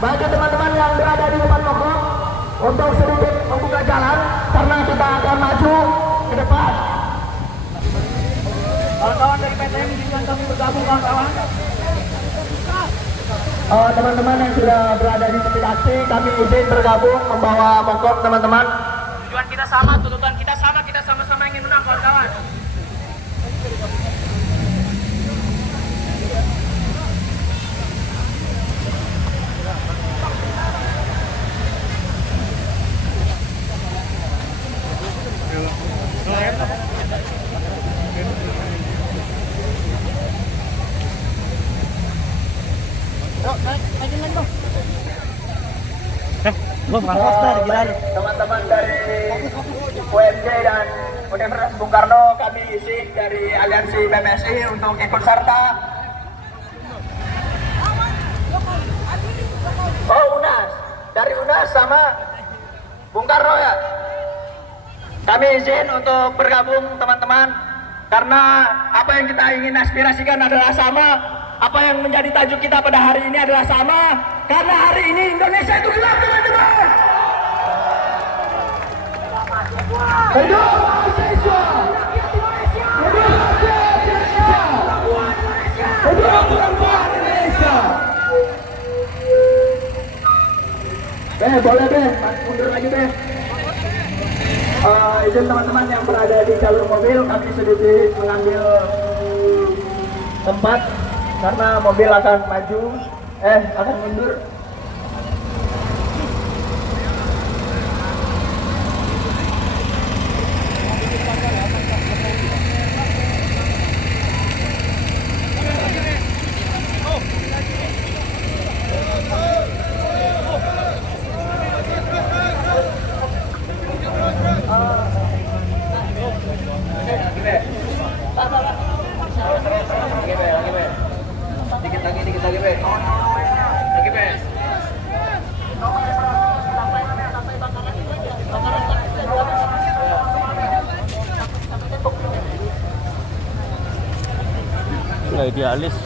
bagi teman-teman yang berada di depan pokok untuk sedikit membuka jalan karena kita akan maju ke depan. Kawan-kawan dari PTM izinkan kami bergabung, kawan-kawan. Teman-teman yang sudah berada di titik aksi, kami izin bergabung membawa pokok teman-teman. Tujuan kita sama, tuntutan kita sama, kita sama-sama ingin menang, kawan-kawan. Teman-teman dari UMJ dan Universitas Bung Karno, kami izin dari Aliansi PPSI untuk ikut serta. Oh, UNAS, dari UNAS sama Bung Karno ya. Kami izin untuk bergabung teman-teman, karena apa yang kita ingin aspirasikan adalah sama. Apa yang menjadi tajuk kita pada hari ini adalah sama, karena hari ini Indonesia itu gelap, teman-teman. Hidup Indonesia! Hidup Indonesia! Hidup perempuan Indonesia! Boleh mundur lagi izin teman-teman yang berada di jalur mobil, kami sedikit mengambil tempat karena mobil akan maju, akan mundur. Idealis.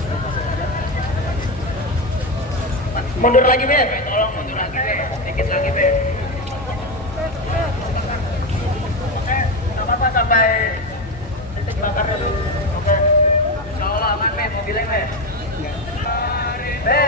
Mundur lagi, Be. Tolong mundur lagi, Be. Sedikit lagi, Be. Oke, nggak apa-apa sampai titik bakarnya dulu. Oke. Insya Allah aman, Be. Mobilnya, Be. Be.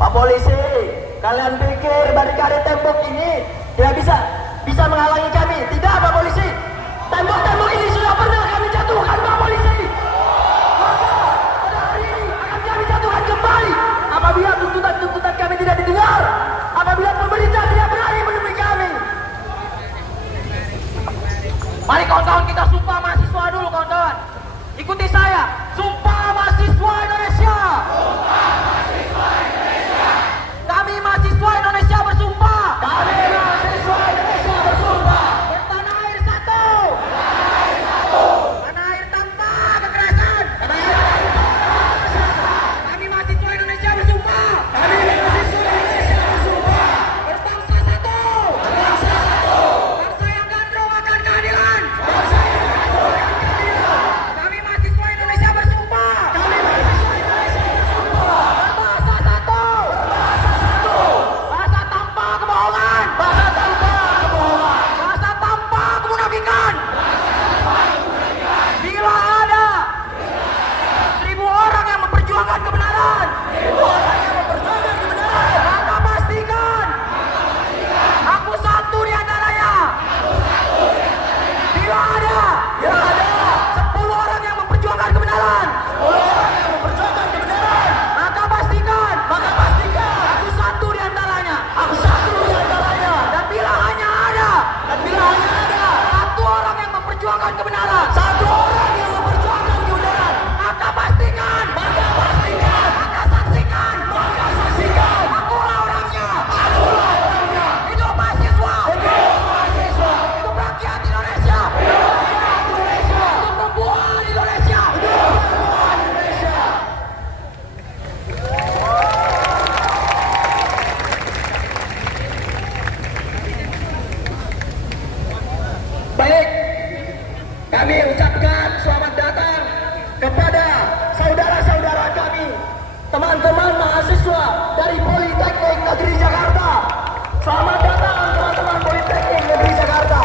Pak polisi, kalian pikir barikade tembok ini tidak bisa menghalangi kami? Tidak, Pak polisi. Tembok-tembok ini sudah pernah kami jatuhkan, Pak polisi. Maka pada hari ini akan kami jatuhkan kembali apabila tuntutan-tuntutan kami tidak didengar, apabila pemerintah tidak berani menemui kami. Mari kawan-kawan, kita sumpah mahasiswa dulu, kawan-kawan. Ikuti saya, sumpah mahasiswa Indonesia. Sumpah mahasiswa Indonesia. Kami mahasiswa Indonesia bersumpah. Kami mahasiswa Indonesia bersumpah. Bertanah air satu. Tanah air satu. Tanah air kebenaran, satu orang yang memperjuangkan kebenaran, maka pastikan, maka saksikan, akulah orangnya, hidup mahasiswa, hidup rakyat Indonesia, hidup perempuan Indonesia. Baik, kami ucapkan selamat datang kepada saudara-saudara kami, teman-teman mahasiswa dari Politeknik Negeri Jakarta. Selamat datang teman-teman Politeknik Negeri Jakarta.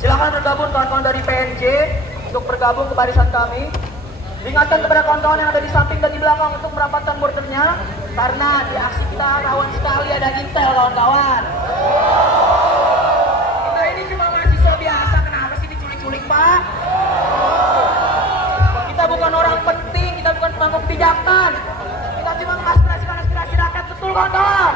Silakan bergabung kawan-kawan dari PNJ untuk bergabung ke barisan kami. Diingatkan kepada kawan-kawan yang ada di samping dan di belakang untuk merapatkan bordernya, karena di aksi kita rawan sekali ada intel kawan-kawan. Kita ini cuma mahasiswa biasa, kenapa sih diculik-culik pak? Kita bukan orang penting, kita bukan pemangku kebijakan. Kita cuma mengaspirasikan aspirasi rakyat, betul kawan-kawan?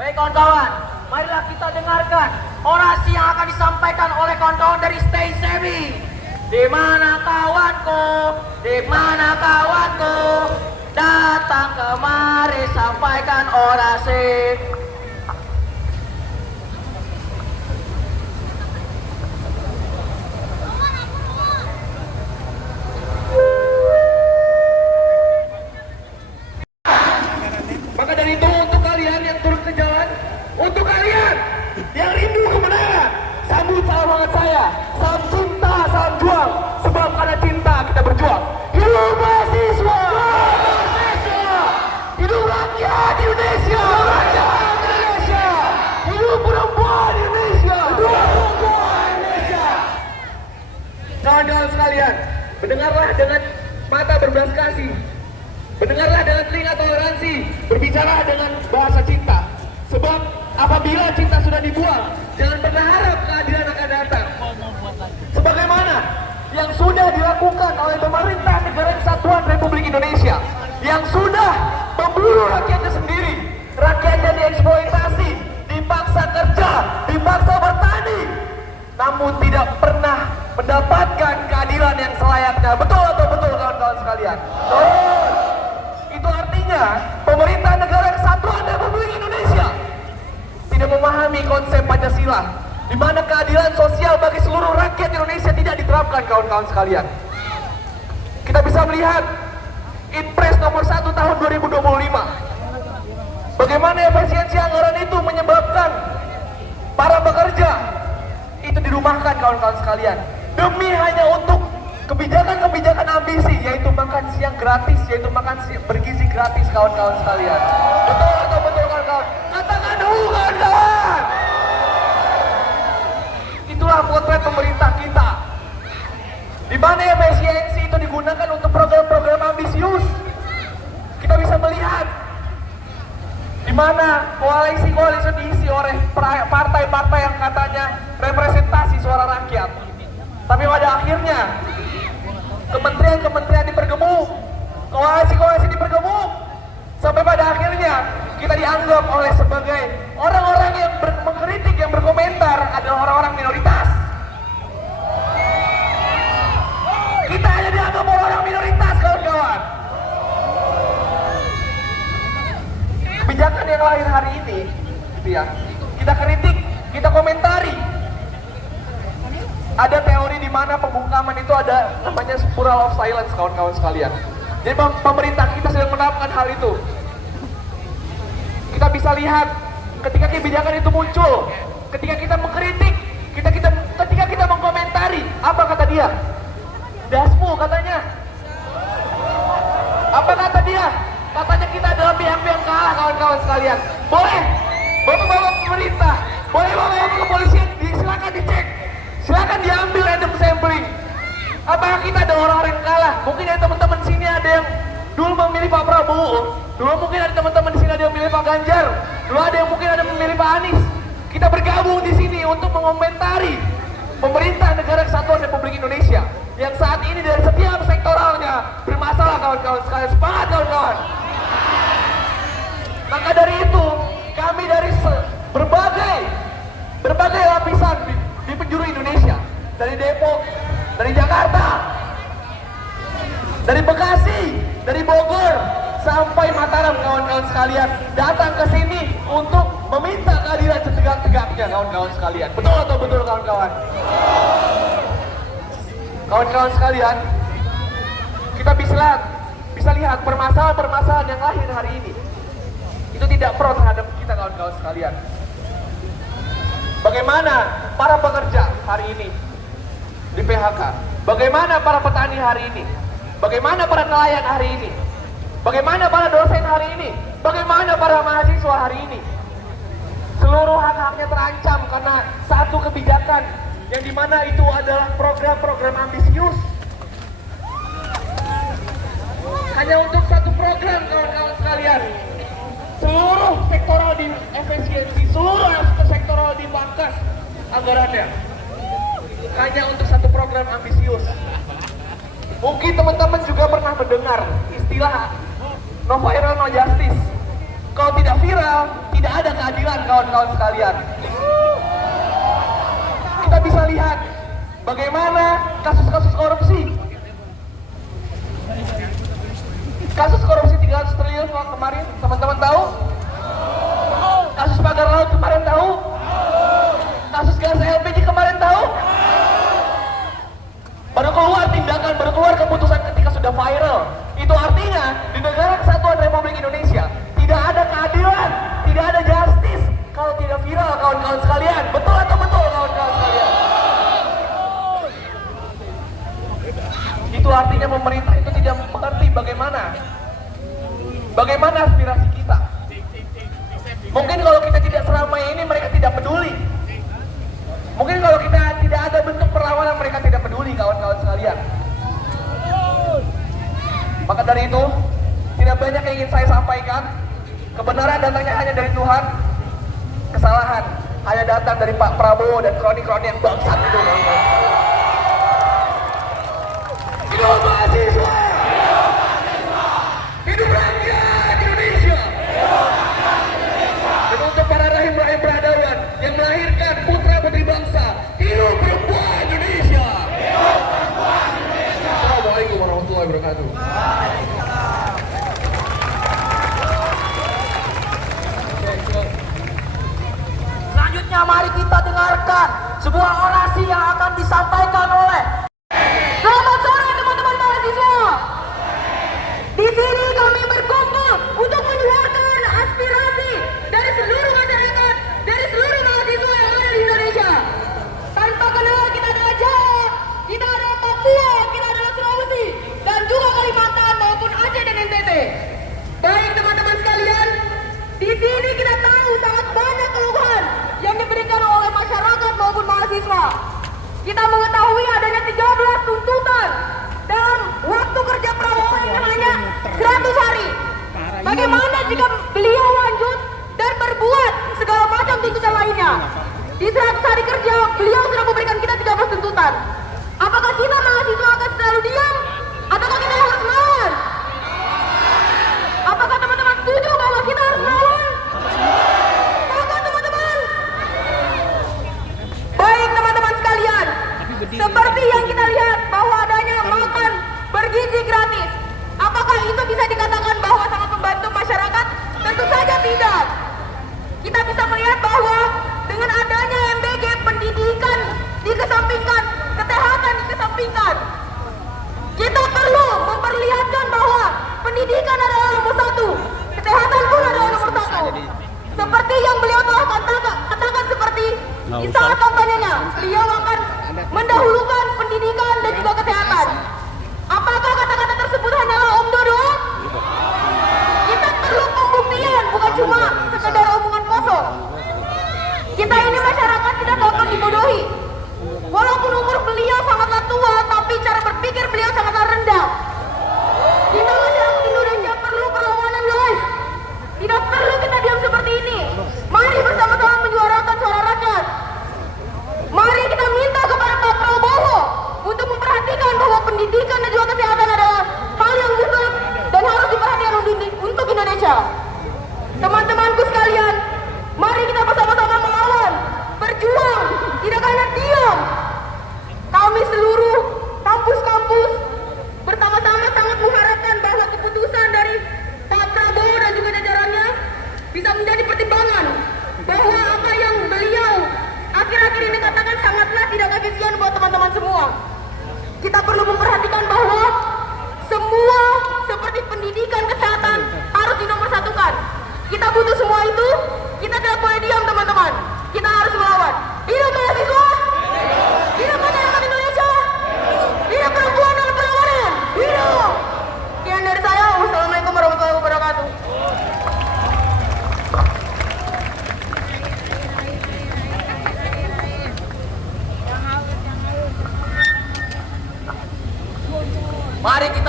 Baik kawan-kawan, marilah kita dengarkan orasi yang akan disampaikan oleh kawan-kawan dari Stay Semi. Di mana kawanku? Di mana kawanku? Datang kemari sampaikan orasi. Maka dari itu untuk kalian yang turun ke jalan, untuk kalian yang rindu kebenaran, sambut salam hangat saya. Salam cinta, salam juang. Sebab karena cinta kita berjuang. Hidup mahasiswa! Hidup rakyat Indonesia! Hidup perempuan Indonesia! Kawan-kawan sekalian, mendengarlah dengan mata berbelas kasih. Mendengarlah dengan telinga toleransi. Berbicara dengan bahasa cinta. Sebab apabila cinta sudah dibuang, jangan pernah harap keadilan akan datang. Sebagaimana yang sudah dilakukan oleh pemerintah Negara Kesatuan Republik Indonesia, yang sudah membunuh rakyatnya sendiri, rakyatnya dieksploitasi, dipaksa kerja, dipaksa bertani, namun tidak pernah mendapatkan keadilan yang selayaknya. Betul atau betul kawan-kawan sekalian? Betul. Itu artinya pemerintah Negara Kesatuan Republik Indonesia tidak memahami konsep Pancasila, di mana keadilan sosial bagi seluruh rakyat Indonesia tidak diterapkan kawan-kawan sekalian. Kita bisa melihat Inpres nomor 1 tahun 2025. Bagaimana efisiensi anggaran itu menyebabkan para pekerja itu dirumahkan kawan-kawan sekalian. Demi hanya untuk kebijakan-kebijakan ambisi, yaitu makan siang gratis, yaitu makan siang bergizi gratis kawan-kawan sekalian. Betul atau betul kawan-kawan? Katakan kawan-kawan. Itulah potret pemerintah kita, di mana efisiensi itu digunakan untuk program-program ambisius. Kita bisa melihat di mana koalisi-koalisi diisi oleh partai-partai yang katanya representasi suara rakyat, tapi pada akhirnya kementerian-kementerian dipergemuk, koalisi-koalisi dipergemuk, sampai pada akhirnya kita dianggap oleh sebagai orang-orang yang mengkritik, yang berkomentar adalah orang-orang minoritas. Kita hanya dianggap orang minoritas kawan-kawan. Kebijakan yang lahir hari ini, gitu ya, kita kritik, kita komentari. Ada teori di mana pembungkaman itu ada namanya spiral of silence kawan-kawan sekalian. Jadi pemerintah kita sedang menerapkan hal itu. Kita bisa lihat ketika kebijakan itu muncul, ketika kita mengkritik, ketika kita mengkomentari, apa kata dia? Dasmu katanya. Apa kata dia? Katanya kita adalah pihak-pihak kalah kawan-kawan sekalian. Boleh, bapak-bapak pemerintah, boleh bapak-bapak kepolisian, silakan dicek, silakan diambil random sampling. Apakah kita ada orang-orang yang kalah? Mungkin ada teman-teman sini ada yang dulu memilih Pak Prabowo, dulu mungkin ada teman-teman di sini ada yang memilih Pak Ganjar, dulu ada yang mungkin ada memilih Pak Anies. Kita bergabung di sini untuk mengomentari pemerintah Negara Kesatuan Republik Indonesia yang saat ini dari setiap sektoralnya bermasalah kawan-kawan sekalian. Semangat kawan-kawan. Maka dari itu kami dari berbagai berbagai lapisan di penjuru Indonesia, dari Depok, dari Jakarta, dari Bekasi, dari Bogor, sampai Mataram kawan-kawan sekalian datang ke sini untuk meminta keadilan setegak-tegaknya kawan-kawan sekalian. Betul atau betul kawan-kawan? Kawan-kawan sekalian, kita bisa lihat permasalahan-permasalahan yang lahir hari ini itu tidak pro terhadap kita kawan-kawan sekalian. Bagaimana para pekerja hari ini di PHK? Bagaimana para petani hari ini? Bagaimana para nelayan hari ini? Bagaimana para dosen hari ini? Bagaimana para mahasiswa hari ini? Seluruh hak-haknya terancam karena satu kebijakan yang dimana itu adalah program-program ambisius. Hanya untuk satu program kawan-kawan sekalian. Seluruh sektoral di efisiensi, seluruh sektoral di pangkas anggarannya. Hanya untuk satu program ambisius. Mungkin teman-teman juga pernah mendengar istilah no viral no justice. Kalau tidak viral, tidak ada keadilan kawan-kawan sekalian. Kita bisa lihat bagaimana kasus-kasus korupsi. Kasus korupsi 300 triliun kemarin, teman-teman tahu? Kasus pagar laut kemarin tahu? Kasus gas LPG kemarin tahu? Baru keluar tindakan, baru keluar keputusan ketika sudah viral. Itu artinya di negara kesatuan Republik Indonesia tidak ada keadilan, tidak ada justice kalau tidak viral kawan-kawan sekalian. Betul atau betul kawan-kawan sekalian? Itu artinya pemerintah itu tidak mengerti bagaimana aspirasi kita. Mungkin kalau kita tidak seramai ini mereka tidak peduli. Mungkin kalau kita tidak ada bentuk perlawanan mereka tidak peduli kawan-kawan sekalian. Maka dari itu tidak banyak yang ingin saya sampaikan. Kebenaran datangnya hanya dari Tuhan. Kesalahan hanya datang dari Pak Prabowo dan kroni-kroni yang bangsat itu kawan-kawan. Hidup mahasiswa! Hidup rakyat Indonesia! Dan untuk para rahim-rahim peradaban yang melahirkan putra-putri bangsa, hidup perempuan Indonesia! Assalamualaikum warahmatullahi wabarakatuh. Selanjutnya mari kita dengarkan sebuah orasi yang akan disampaikan oleh. Selamat sore teman-teman mahasiswa. Di sini kami berkumpul untuk menyuarakan aspirasi dari seluruh masyarakat, dari seluruh mahasiswa yang ada di Indonesia. Tanpa kenal kita ada Jawa, kita ada Papua, kita ada Sulawesi, dan juga Kalimantan maupun Aceh dan NTT. Baik teman-teman sekalian, di sini kita tahu sangat banyak keluhan yang diberikan oleh masyarakat maupun mahasiswa. Kita mengetahui adanya 13 tuntutan dalam waktu kerja Prabowo ini hanya 100 hari. Bagaimana jika beliau lanjut dan berbuat segala macam tuntutan lainnya? Di 100 hari kerja beliau sudah memberikan kita 13 tuntutan. Apakah kita mahasiswa akan selalu diam? Ataukah kita harus melawan? Apakah teman-teman setuju bahwa kita harus melawan? Apakah teman-teman? Baik teman-teman sekalian, seperti yang kita lihat bahwa adanya makan bergizi gratis. Apakah itu bisa dikatakan bahwa sangat membantu masyarakat? Tentu saja tidak. Kita bisa melihat bahwa dengan adanya MBG, pendidikan dikesampingkan, kesehatan dikesampingkan. Kita perlu memperlihatkan bahwa pendidikan adalah nomor 1, kesehatan pun adalah nomor 1. Seperti yang beliau telah katakan seperti di saat kampanyenya, beliau akan mendahulukan pendidikan dan juga kesehatan. Apakah kata-kata tersebut hanyalah omdo doang? Kita perlu pembuktian, bukan cuma sekedar omongan kosong. Kita ini masyarakat tidak dapat dibodohi. Walaupun umur beliau sangatlah tua, tapi cara berpikir beliau sangatlah rendah. Kita masyarakat Indonesia perlu perlawanan, guys. Tidak perlu kita diam seperti ini. Mari bersama-sama menyuarakan suara rakyat. Mari kita minta kepada Pak Prabowo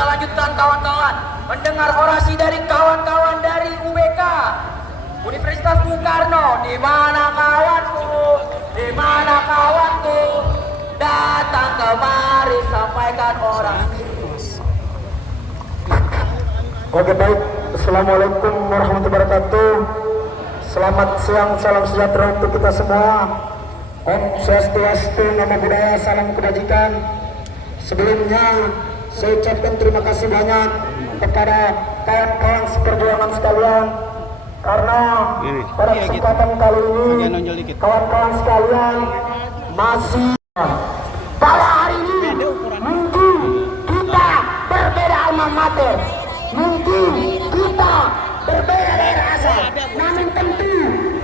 kita lanjutkan kawan-kawan. Mendengar orasi dari kawan-kawan dari UBK Universitas Bung Karno. Di mana kawanku? Di mana kawanku? Datang kemari sampaikan orasi. Oke baik, Assalamualaikum warahmatullahi wabarakatuh. Selamat siang, salam sejahtera untuk kita semua. Om Swastiastu, Namo Buddhaya, salam kebajikan. Sebelumnya saya ucapkan terima kasih banyak kepada kawan-kawan seperjuangan sekalian, karena pada kesempatan kali ini kawan-kawan sekalian masih pada hari ini mungkin kita berbeda alma mater, mungkin kita berbeda daerah asal, namun tentu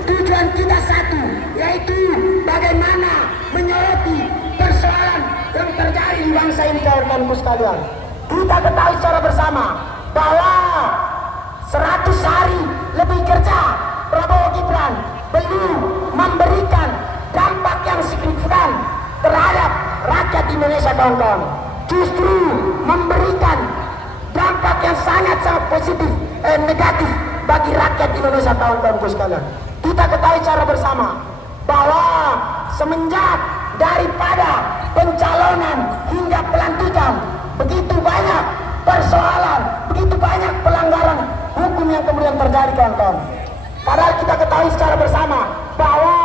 tujuan kita satu, yaitu bagaimana menyoroti persoalan yang terjadi di bangsa ini kawan-kawanku sekalian. Kita ketahui secara bersama bahwa 100 hari lebih kerja Prabowo Gibran belum memberikan dampak yang signifikan terhadap rakyat Indonesia kawan-kawan. Justru memberikan dampak yang sangat positif, negatif bagi rakyat Indonesia kawan-kawanku sekalian. Kita ketahui secara bersama bahwa semenjak daripada pencalonan hingga pelantikan, begitu banyak persoalan, begitu banyak pelanggaran hukum yang kemudian terjadi kawan-kawan. Padahal kita ketahui secara bersama bahwa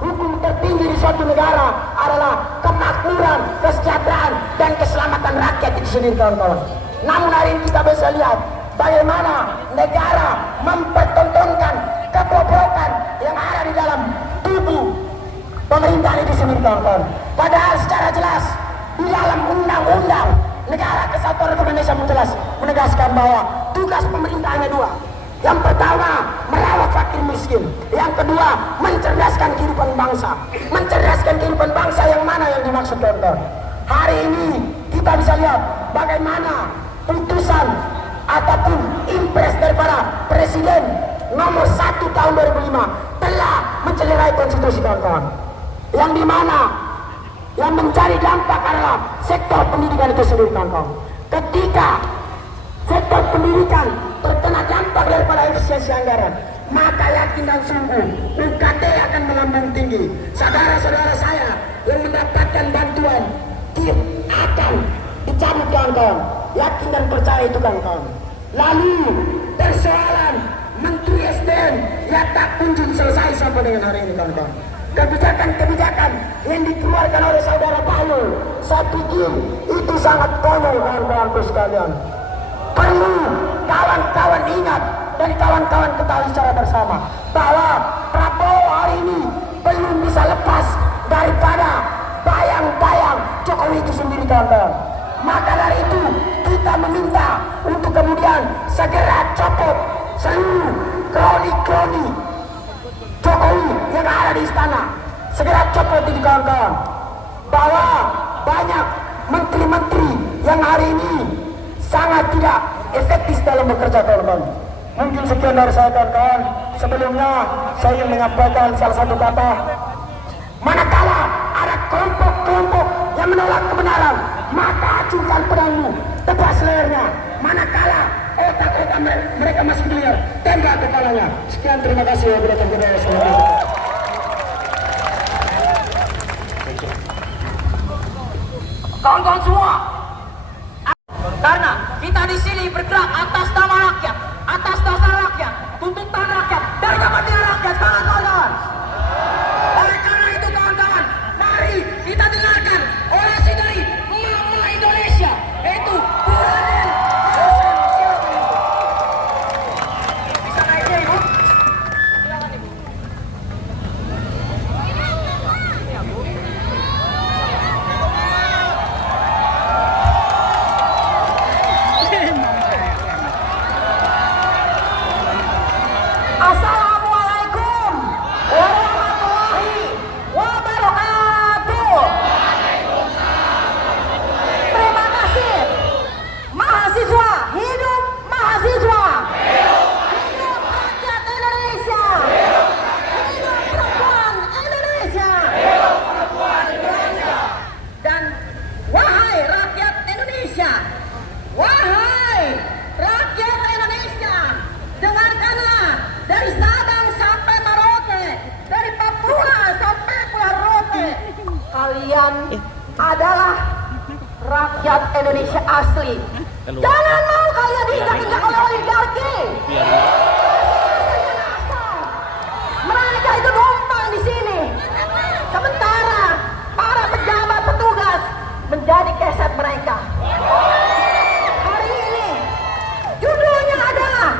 hukum tertinggi di suatu negara adalah kemakmuran, kesejahteraan, dan keselamatan rakyat itu sendiri kawan-kawan. Namun hari ini kita bisa lihat bagaimana negara mempertontonkan kebobrokan yang ada di dalam tubuh pemerintahan itu sendiri kawan-kawan. Padahal secara jelas di dalam undang-undang Negara Kesatuan Republik Indonesia jelas menegaskan bahwa tugas pemerintahnya dua. Yang pertama, merawat fakir miskin. Yang kedua, mencerdaskan kehidupan bangsa. Mencerdaskan kehidupan bangsa yang mana yang dimaksud kawan-kawan? Hari ini kita bisa lihat bagaimana putusan ataupun impres daripada Presiden nomor 1 tahun 2005 telah mencederai konstitusi kawan-kawan. Yang dimana yang mencari dampak adalah sektor pendidikan itu sendiri kawan-kawan. Ketika sektor pendidikan terkena dampak daripada efisiensi anggaran, maka yakin dan sungguh UKT akan melambung tinggi. Saudara-saudara saya yang mendapatkan bantuan akan dicabut kawan-kawan. Yakin dan percaya itu kawan-kawan. Lalu persoalan Menteri SDM yang tak kunjung selesai sampai dengan hari ini kawan-kawan. Kebijakan-kebijakan yang dikeluarkan oleh saudara Bahlil, saya pikir itu sangat konyol kawan-kawanku sekalian. Perlu kawan-kawan ingat dan kawan-kawan ketahui secara bersama bahwa Prabowo hari ini belum bisa lepas daripada bayang-bayang Jokowi itu sendiri kawan-kawan. Maka dari itu kita meminta untuk kemudian segera copot seluruh kroni-kroni Jokowi yang ada di istana. Segera copot itu kawan-kawan. Bahwa banyak menteri-menteri yang hari ini sangat tidak efektif dalam bekerja kawan-kawan. Mungkin sekian dari saya kawan-kawan. Sebelumnya saya ingin menyampaikan salah satu kata. Manakala ada kelompok-kelompok yang menolak kebenaran, maka acungkan pedangmu, tebas lehernya. Manakala otak-otak mereka masih liar, tembak kepalanya. Sekian, terima kasih. Kawan-kawan semua, karena kita di sini bergerak atas nama rakyat, atas dasar rakyat, tuntutan rakyat, dan kepentingan rakyat. Semangat kawan-kawan. Oleh karena itu kawan-kawan, mari kita dengarkan orasi dari Mama Indonesia, yaitu Bu Raden. Bisa naiknya Ibu? Silakan Ibu. kalian adalah rakyat Indonesia asli. Keluar. Jangan mau kalian diinjak-injak oleh oligarki. Biar Mereka itu numpang di sini. Sementara para pejabat petugas menjadi keset mereka. Hari ini judulnya adalah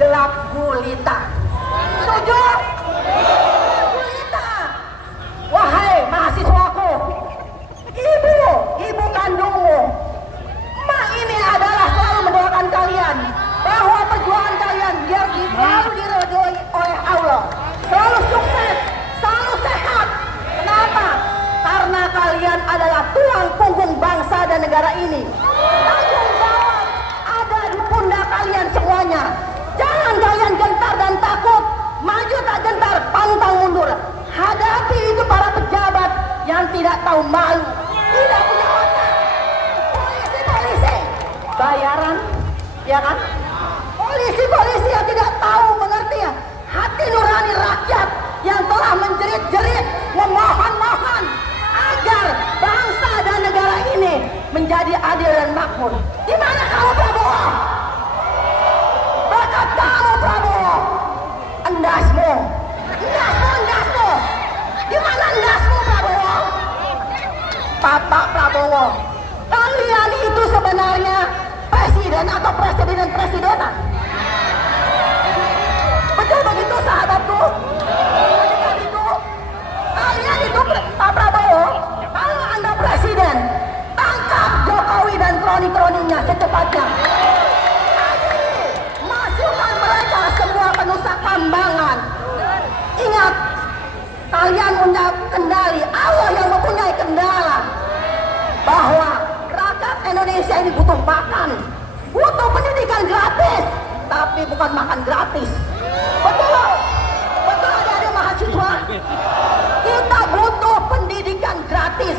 Gelap Gulita. Setuju? Gulita. Wahai mahasiswaku, ibu kandungmu, mak ini adalah selalu mendoakan kalian bahwa perjuangan kalian biar selalu diridhoi oleh Allah, selalu sukses, selalu sehat. Kenapa? Karena kalian adalah tulang punggung bangsa dan negara ini. Tanggung jawab ada di pundak kalian semuanya. Jangan kalian gentar dan takut, maju tak gentar, pantang mundur. Hadapi itu para pejabat yang tidak tahu malu, tidak punya otak. Polisi bayaran, ya kan? Polisi yang tidak tahu mengerti hati nurani rakyat yang telah menjerit-jerit, memohon-mohon agar bangsa dan negara ini menjadi adil dan makmur. Di mana kamu, Prabowo? Bakat kamu, Prabowo. Endasmu. Di mana endasmu, Prabowo? Bapak Prabowo, kalian itu sebenarnya presiden atau presidenan? Betul begitu, sahabatku? Begitu? Kalian itu, Pak Prabowo, kalau Anda presiden, tangkap Jokowi dan kroni-kroninya secepatnya. Masukkan mereka semua ke Nusa Kambangan. Ingat, kalian punya kendali, Allah yang mempunyai kendala. Bahwa rakyat Indonesia ini butuh makan, butuh pendidikan gratis, tapi bukan makan gratis. Betul? Betul, adik-adik mahasiswa? Kita butuh pendidikan gratis,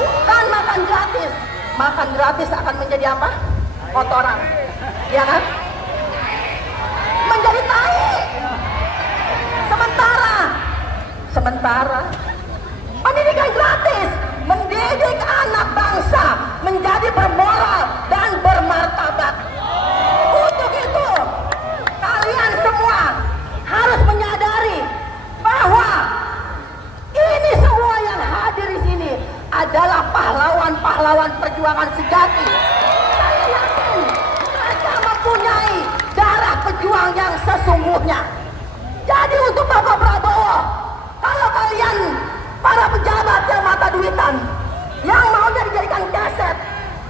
bukan makan gratis. Makan gratis akan menjadi apa? Kotoran, ya kan? Menjadi tai. Sementara pendidikan gratis mendidik anak bangsa menjadi bermoral dan bermartabat. Untuk itu, kalian semua harus menyadari bahwa ini semua yang hadir di sini adalah pahlawan-pahlawan perjuangan sejati. Saya yakin mereka mempunyai darah pejuang yang sesungguhnya. Jadi untuk Bapak Prabowo, kalau kalian para pejabat yang mata duitan, yang maunya dijadikan kaset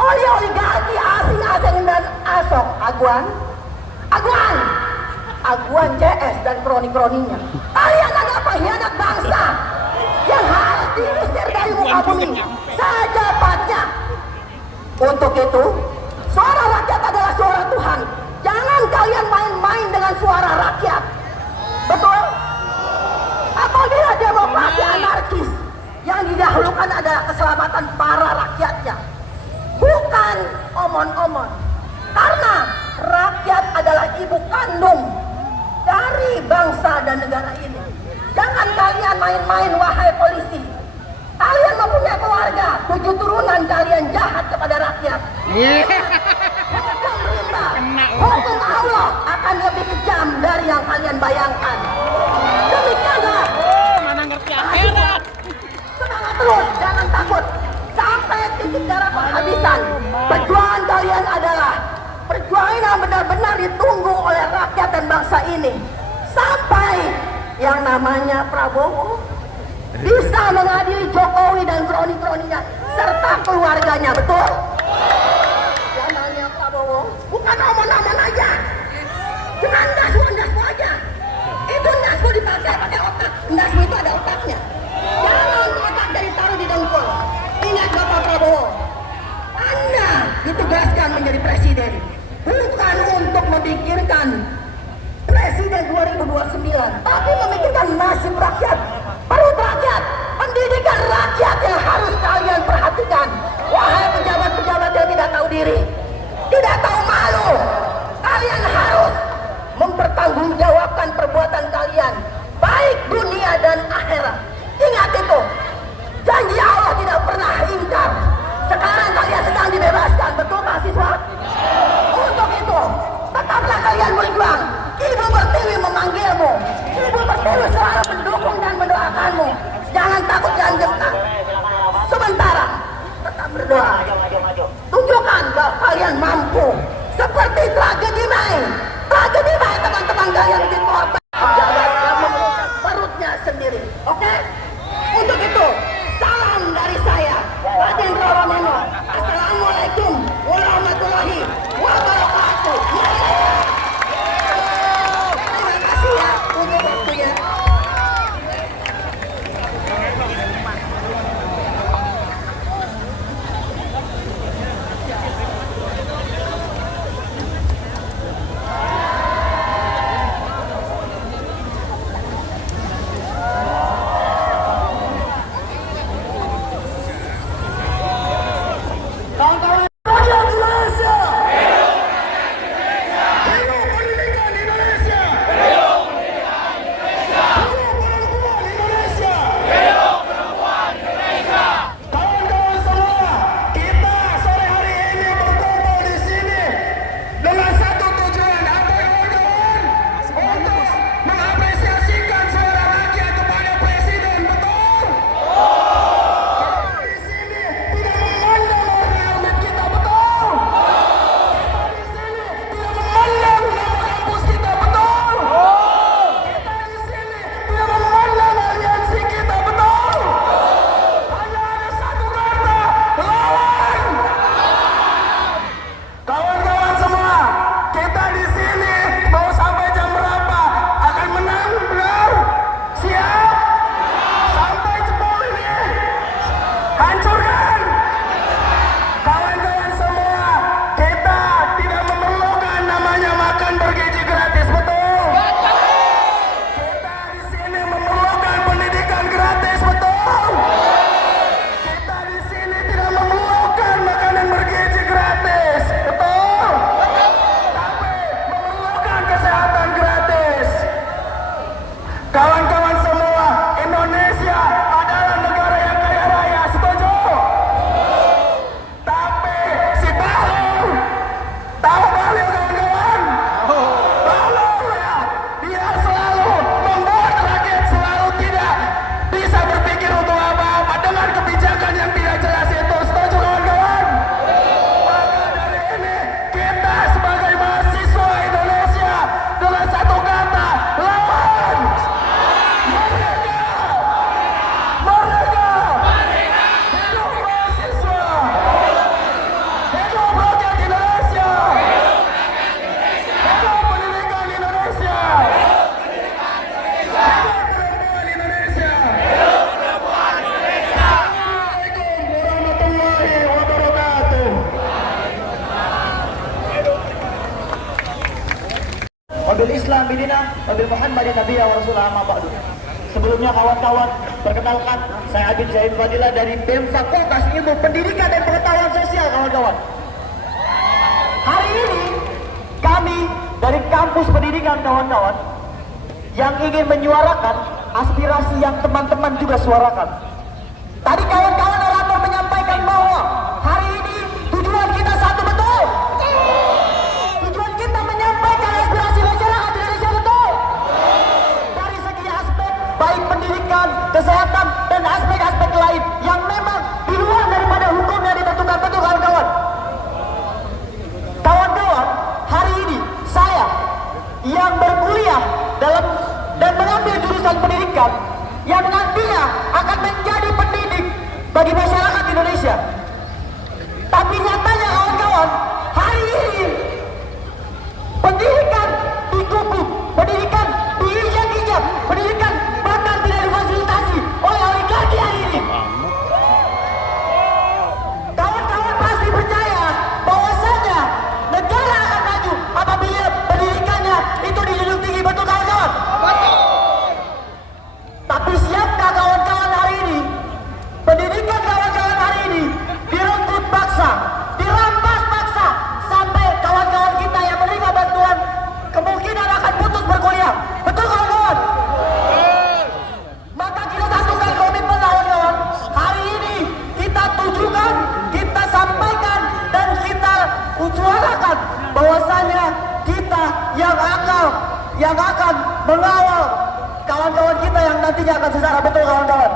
oleh oligarki asing-asing dan asok, Aguan CS dan kroni-kroninya, kalian adalah pengkhianat bangsa yang harus diusir dari muka bumi secepatnya. Untuk itu, suara rakyat adalah suara Tuhan. Jangan kalian main-main dengan suara rakyat. Betul? Apabila demokrasi anarkis yang didahulukan adalah keselamatan para rakyatnya, bukan omon-omon. Karena rakyat adalah ibu kandung dari bangsa dan negara ini. Jangan kalian main-main, wahai polisi. Kalian mempunyai keluarga, 7 turunan kalian jahat kepada rakyat. Hukum rimba, hukum Allah akan lebih kejam dari yang kalian bayangkan. Demikianlah. mana ngerti akhirat. Semangat terus, jangan takut. Sampai titik darah penghabisan. Perjuangan kalian adalah perjuangan yang benar-benar ditunggu oleh rakyat dan bangsa ini. Sampai yang namanya Prabowo bisa mengadili Jokowi dan kroni-kroninya serta keluarganya, betul? Yang namanya Prabowo bukan omong-omong aja, cuma ndasmu aja. Itu ndasmu dipakai otak, ndasmu itu ada otaknya. Jangan otak dari taruh di dengkul. Ingat Bapak Prabowo, Anda ditugaskan menjadi presiden bukan untuk memikirkan presiden 2029, tapi memikirkan nasib rakyat, perut rakyat, pendidikan rakyat yang harus kalian perhatikan. Wahai pejabat-pejabat yang tidak tahu diri, tidak tahu malu, kalian harus mempertanggungjawabkan perbuatan kalian, baik dunia dan akhirat. Ingat itu, janji nabiyina wa bil Muhammadin nabiyya wa rasulah amma ba'du. Sebelumnya kawan-kawan, perkenalkan saya Abid Zain Fadilah dari BEM Fakultas Ilmu Pendidikan dan Pengetahuan Sosial, kawan-kawan. Hari ini kami dari kampus pendidikan, kawan-kawan, yang ingin menyuarakan aspirasi yang teman-teman juga suarakan. Tadi kawan-kawan orator menyampaikan bahwa hari ini tujuan kita satu, betul? Tujuan kita menyampaikan aspirasi masyarakat Indonesia, betul? Dari segi aspek baik pendidikan, kesehatan, dan aspek-aspek lain yang memang di luar daripada hukum yang ditentukan, betul kawan-kawan? Kawan-kawan, hari ini saya yang berkuliah dan mengambil jurusan pendidikan yang nantinya akan menjadi pendidik bagi masyarakat Indonesia. Tapi nyatanya kawan-kawan, hari ini pendidikan dikubur, pendidikan diinjak-injak, pendidikan bahkan tidak difasilitasi oleh oligarki hari ini. Kawan-kawan pasti percaya bahwasanya negara akan maju apabila pendidikannya itu dijunjung tinggi, betul kawan-kawan? Tapi siapkah kawan-kawan hari ini pendidikan kawan-kawan hari ini direnggut paksa, dirampas paksa, sampai kawan-kawan kita yang menerima bantuan kemungkinan akan putus berkuliah, betul kawan-kawan? Maka kita satukan komitmen kawan-kawan, hari ini kita tujukan, kita sampaikan, dan kita suarakan bahwasanya kita yang akan mengawal kawan-kawan kita yang nantinya akan sengsara, betul kawan-kawan?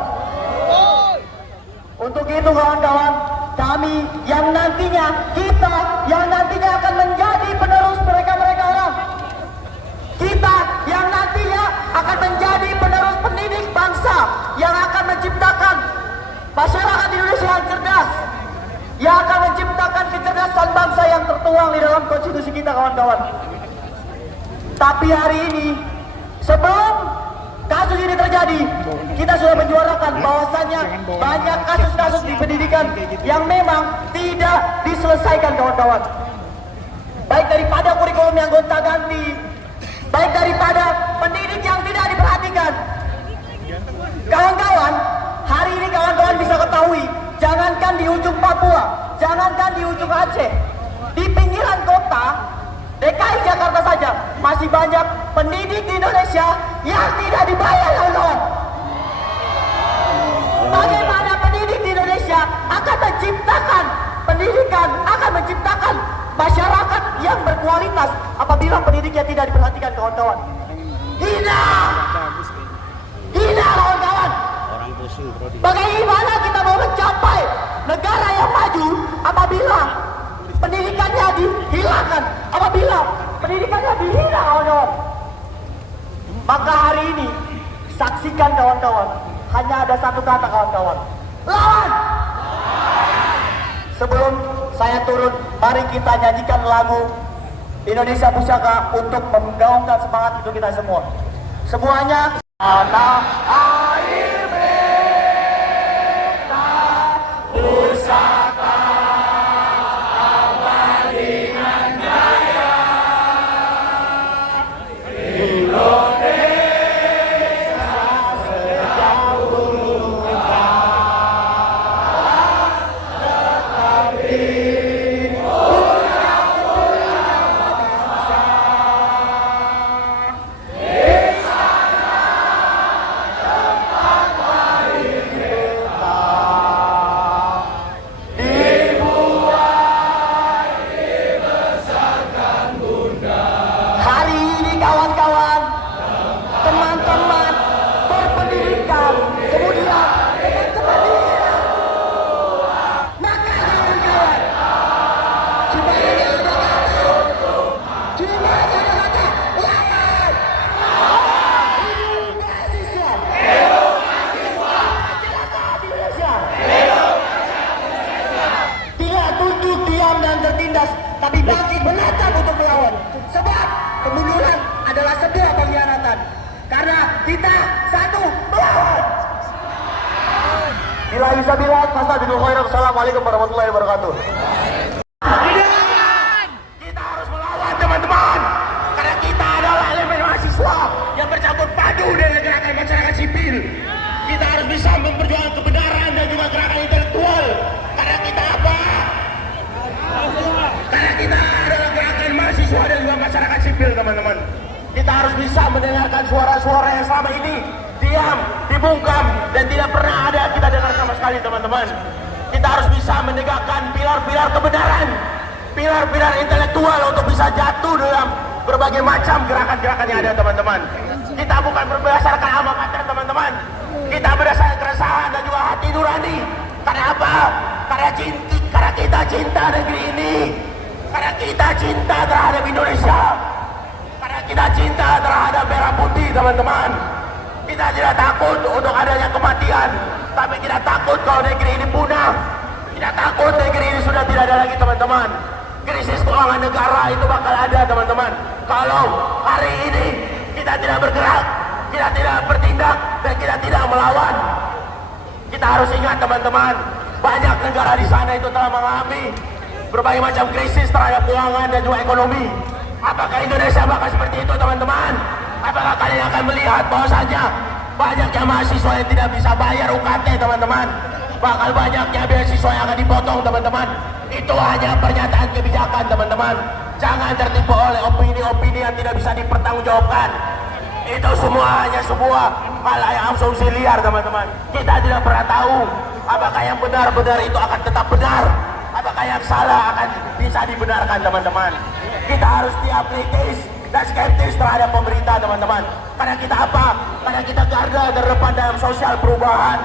Untuk itu kawan-kawan, kami yang nantinya, kita yang nantinya akan menjadi penerus mereka-mereka orang. Kita yang nantinya akan menjadi penerus pendidik bangsa yang akan menciptakan masyarakat Indonesia yang cerdas, yang akan menciptakan kecerdasan bangsa yang tertuang di dalam konstitusi kita, kawan-kawan. Tapi hari ini, sebelum kasus ini terjadi, kita sudah menyuarakan bahwasannya banyak kasus-kasus di pendidikan yang memang tidak diselesaikan, kawan-kawan. Baik daripada kurikulum yang gonta-ganti, baik daripada pendidik yang tidak diperhatikan. Kawan-kawan, hari ini kawan-kawan bisa ketahui, jangankan di ujung Papua, jangankan di ujung Aceh, di pinggiran kota DKI Jakarta saja masih banyak pendidik di Indonesia yang tidak dibayar, kawan-kawan. Bagaimana pendidik di Indonesia akan menciptakan pendidikan, akan menciptakan masyarakat yang berkualitas apabila pendidiknya tidak diperhatikan, kawan-kawan? Hina! Hina, kawan-kawan! Bagaimana kita mau mencapai negara yang maju apabila pendidikannya dihilangkan, apabila pendidikannya dihina, kawan-kawan? Maka hari ini saksikan, kawan-kawan, hanya ada satu kata, kawan-kawan: lawan! Sebelum saya turun, mari kita nyanyikan lagu Indonesia Pusaka untuk menggaungkan semangat itu kita semua. Semuanya. Tanah air beta pusaka abadikan jaya, Indonesia sejauh tetap tapi bangkit menatap untuk melawan. Sebab kemunduran adalah sebuah pengkhianatan. Karena kita satu melawan. Bila bisa bilang, Assalamualaikum warahmatullahi wabarakatuh. Kita harus melawan, teman-teman, karena kita adalah elemen mahasiswa. dibungkam dan tidak pernah ada kita dengar sama sekali teman-teman. Kita harus bisa menegakkan pilar-pilar kebenaran, pilar-pilar intelektual untuk bisa jatuh dalam berbagai macam gerakan-gerakan yang ada teman-teman. Kita bukan berdasarkan alma mater teman-teman, kita berdasarkan keresahan dan juga hati nurani. Karena apa? Karena kita cinta negeri ini, karena kita cinta terhadap Indonesia, karena kita cinta terhadap merah putih teman-teman. Kita tidak takut untuk adanya kematian, tapi tidak takut kalau negeri ini punah. Tidak takut negeri ini sudah tidak ada lagi teman-teman. Krisis keuangan negara itu bakal ada teman-teman. Kalau hari ini kita tidak bergerak, kita tidak bertindak, dan kita tidak melawan. Kita harus ingat teman-teman, banyak negara di sana itu telah mengalami berbagai macam krisis terhadap keuangan dan juga ekonomi. Apakah Indonesia bakal seperti itu teman-teman? Apakah kalian akan melihat bahwasanya banyaknya mahasiswa yang tidak bisa bayar UKT teman-teman? Bakal banyaknya beasiswa yang akan dipotong teman-teman. Itu hanya pernyataan kebijakan teman-teman. Jangan tertipu oleh opini-opini yang tidak bisa dipertanggungjawabkan. Itu semua hanya sebuah hal yang asumsi liar teman-teman. Kita tidak pernah tahu apakah yang benar-benar itu akan tetap benar, apakah yang salah akan bisa dibenarkan teman-teman. Kita harus tiap kritis dan skeptis terhadap pemerintah teman-teman. Karena kita apa? Karena kita garda terdepan dalam sosial perubahan.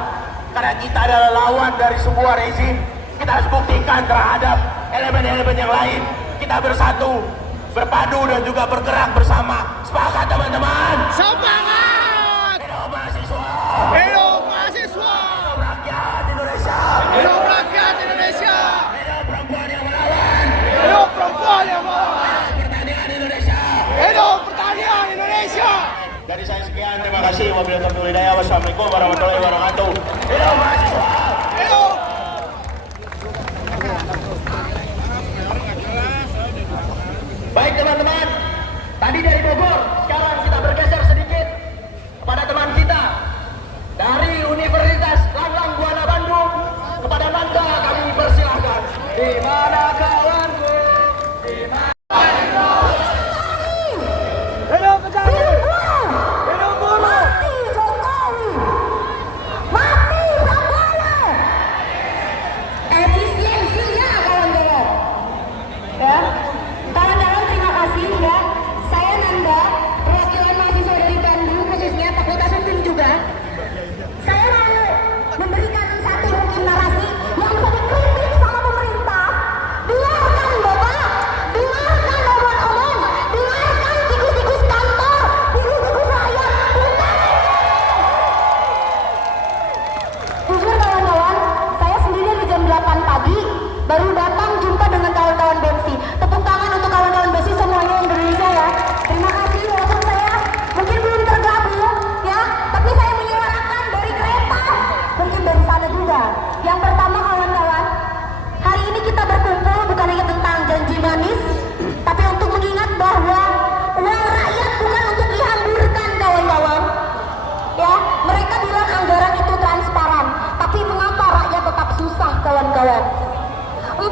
Karena kita adalah lawan dari sebuah rezim. Kita harus buktikan terhadap elemen-elemen yang lain. Kita bersatu, berpadu dan juga bergerak bersama. Sepakat teman-teman. Semangat! Hidup mahasiswa. Hidup mahasiswa! Hidup rakyat Indonesia. Hidup rakyat Indonesia! Hidup perempuan yang melawan. Hidup perempuan yang melawan! Pertanian Indonesia. Hidup pertanian Indonesia! Dari saya sekian, terima kasih. Wabillahi taufiq wal hidayah. Wassalamualaikum warahmatullahi wabarakatuh. Hidup mahasiswa. Hidup! Baik teman-teman, tadi dari Bogor, sekarang kita bergeser sedikit kepada teman kita dari Universitas Langlang Buana Bandung. Kepada Nanda kami persilahkan. Di mana kawanku? Di mana? Hidup petani! Hidup buruh! Mati Jokowi, mati Prabowo. Efisiensinya kawan-kawan. Ya, kawan-kawan terima kasih ya. Saya Nanda, perwakilan mahasiswa dari Bandung, khususnya Fakultas Hukum juga. Saya mau memberikan satu mungkin narasi yang bisa dikritik sama pemerintah. Biarkan Bapak, biarkan omong-omong, biarkan tikus-tikus kantor, tikus-tikus rakyat, bukan. Jujur kawan-kawan, saya sendiri di jam 8 pagi baru datang jumpa dengan kawan-kawan BEMSI. Tepuk tangan untuk kawan-kawan BEMSI semuanya yang Indonesia ya. Terima kasih walaupun saya mungkin belum tergabung ya, tapi saya menyuarakan dari kereta, mungkin dari sana juga. Yang pertama kawan-kawan, hari ini kita berkumpul bukan hanya tentang janji manis, tapi untuk mengingat bahwa uang rakyat bukan untuk dihamburkan kawan-kawan. Ya, mereka bilang anggaran itu transparan, tapi mengapa rakyat tetap susah kawan-kawan? 40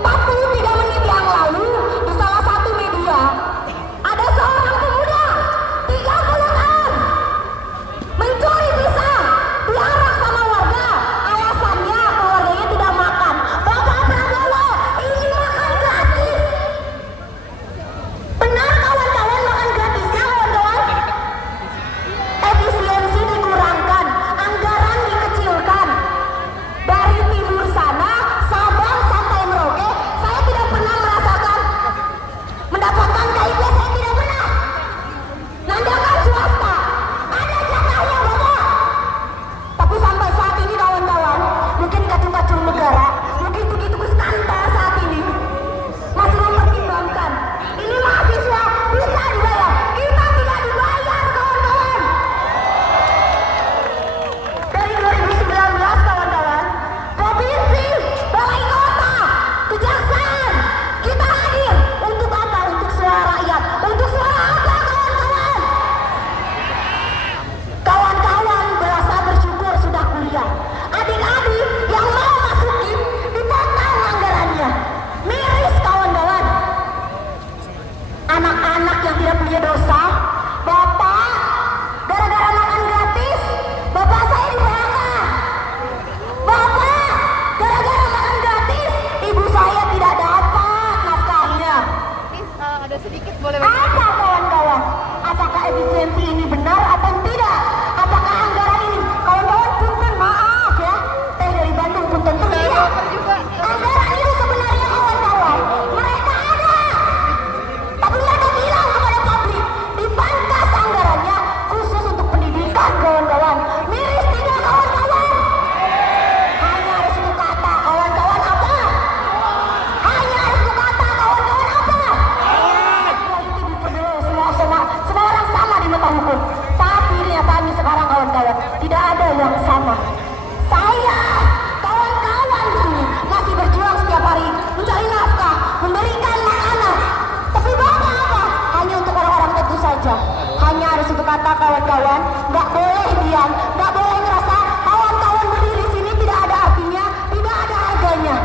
maka kawan-kawan nggak boleh diam, nggak boleh merasa kawan-kawan berdiri sini tidak ada artinya, tidak ada harganya.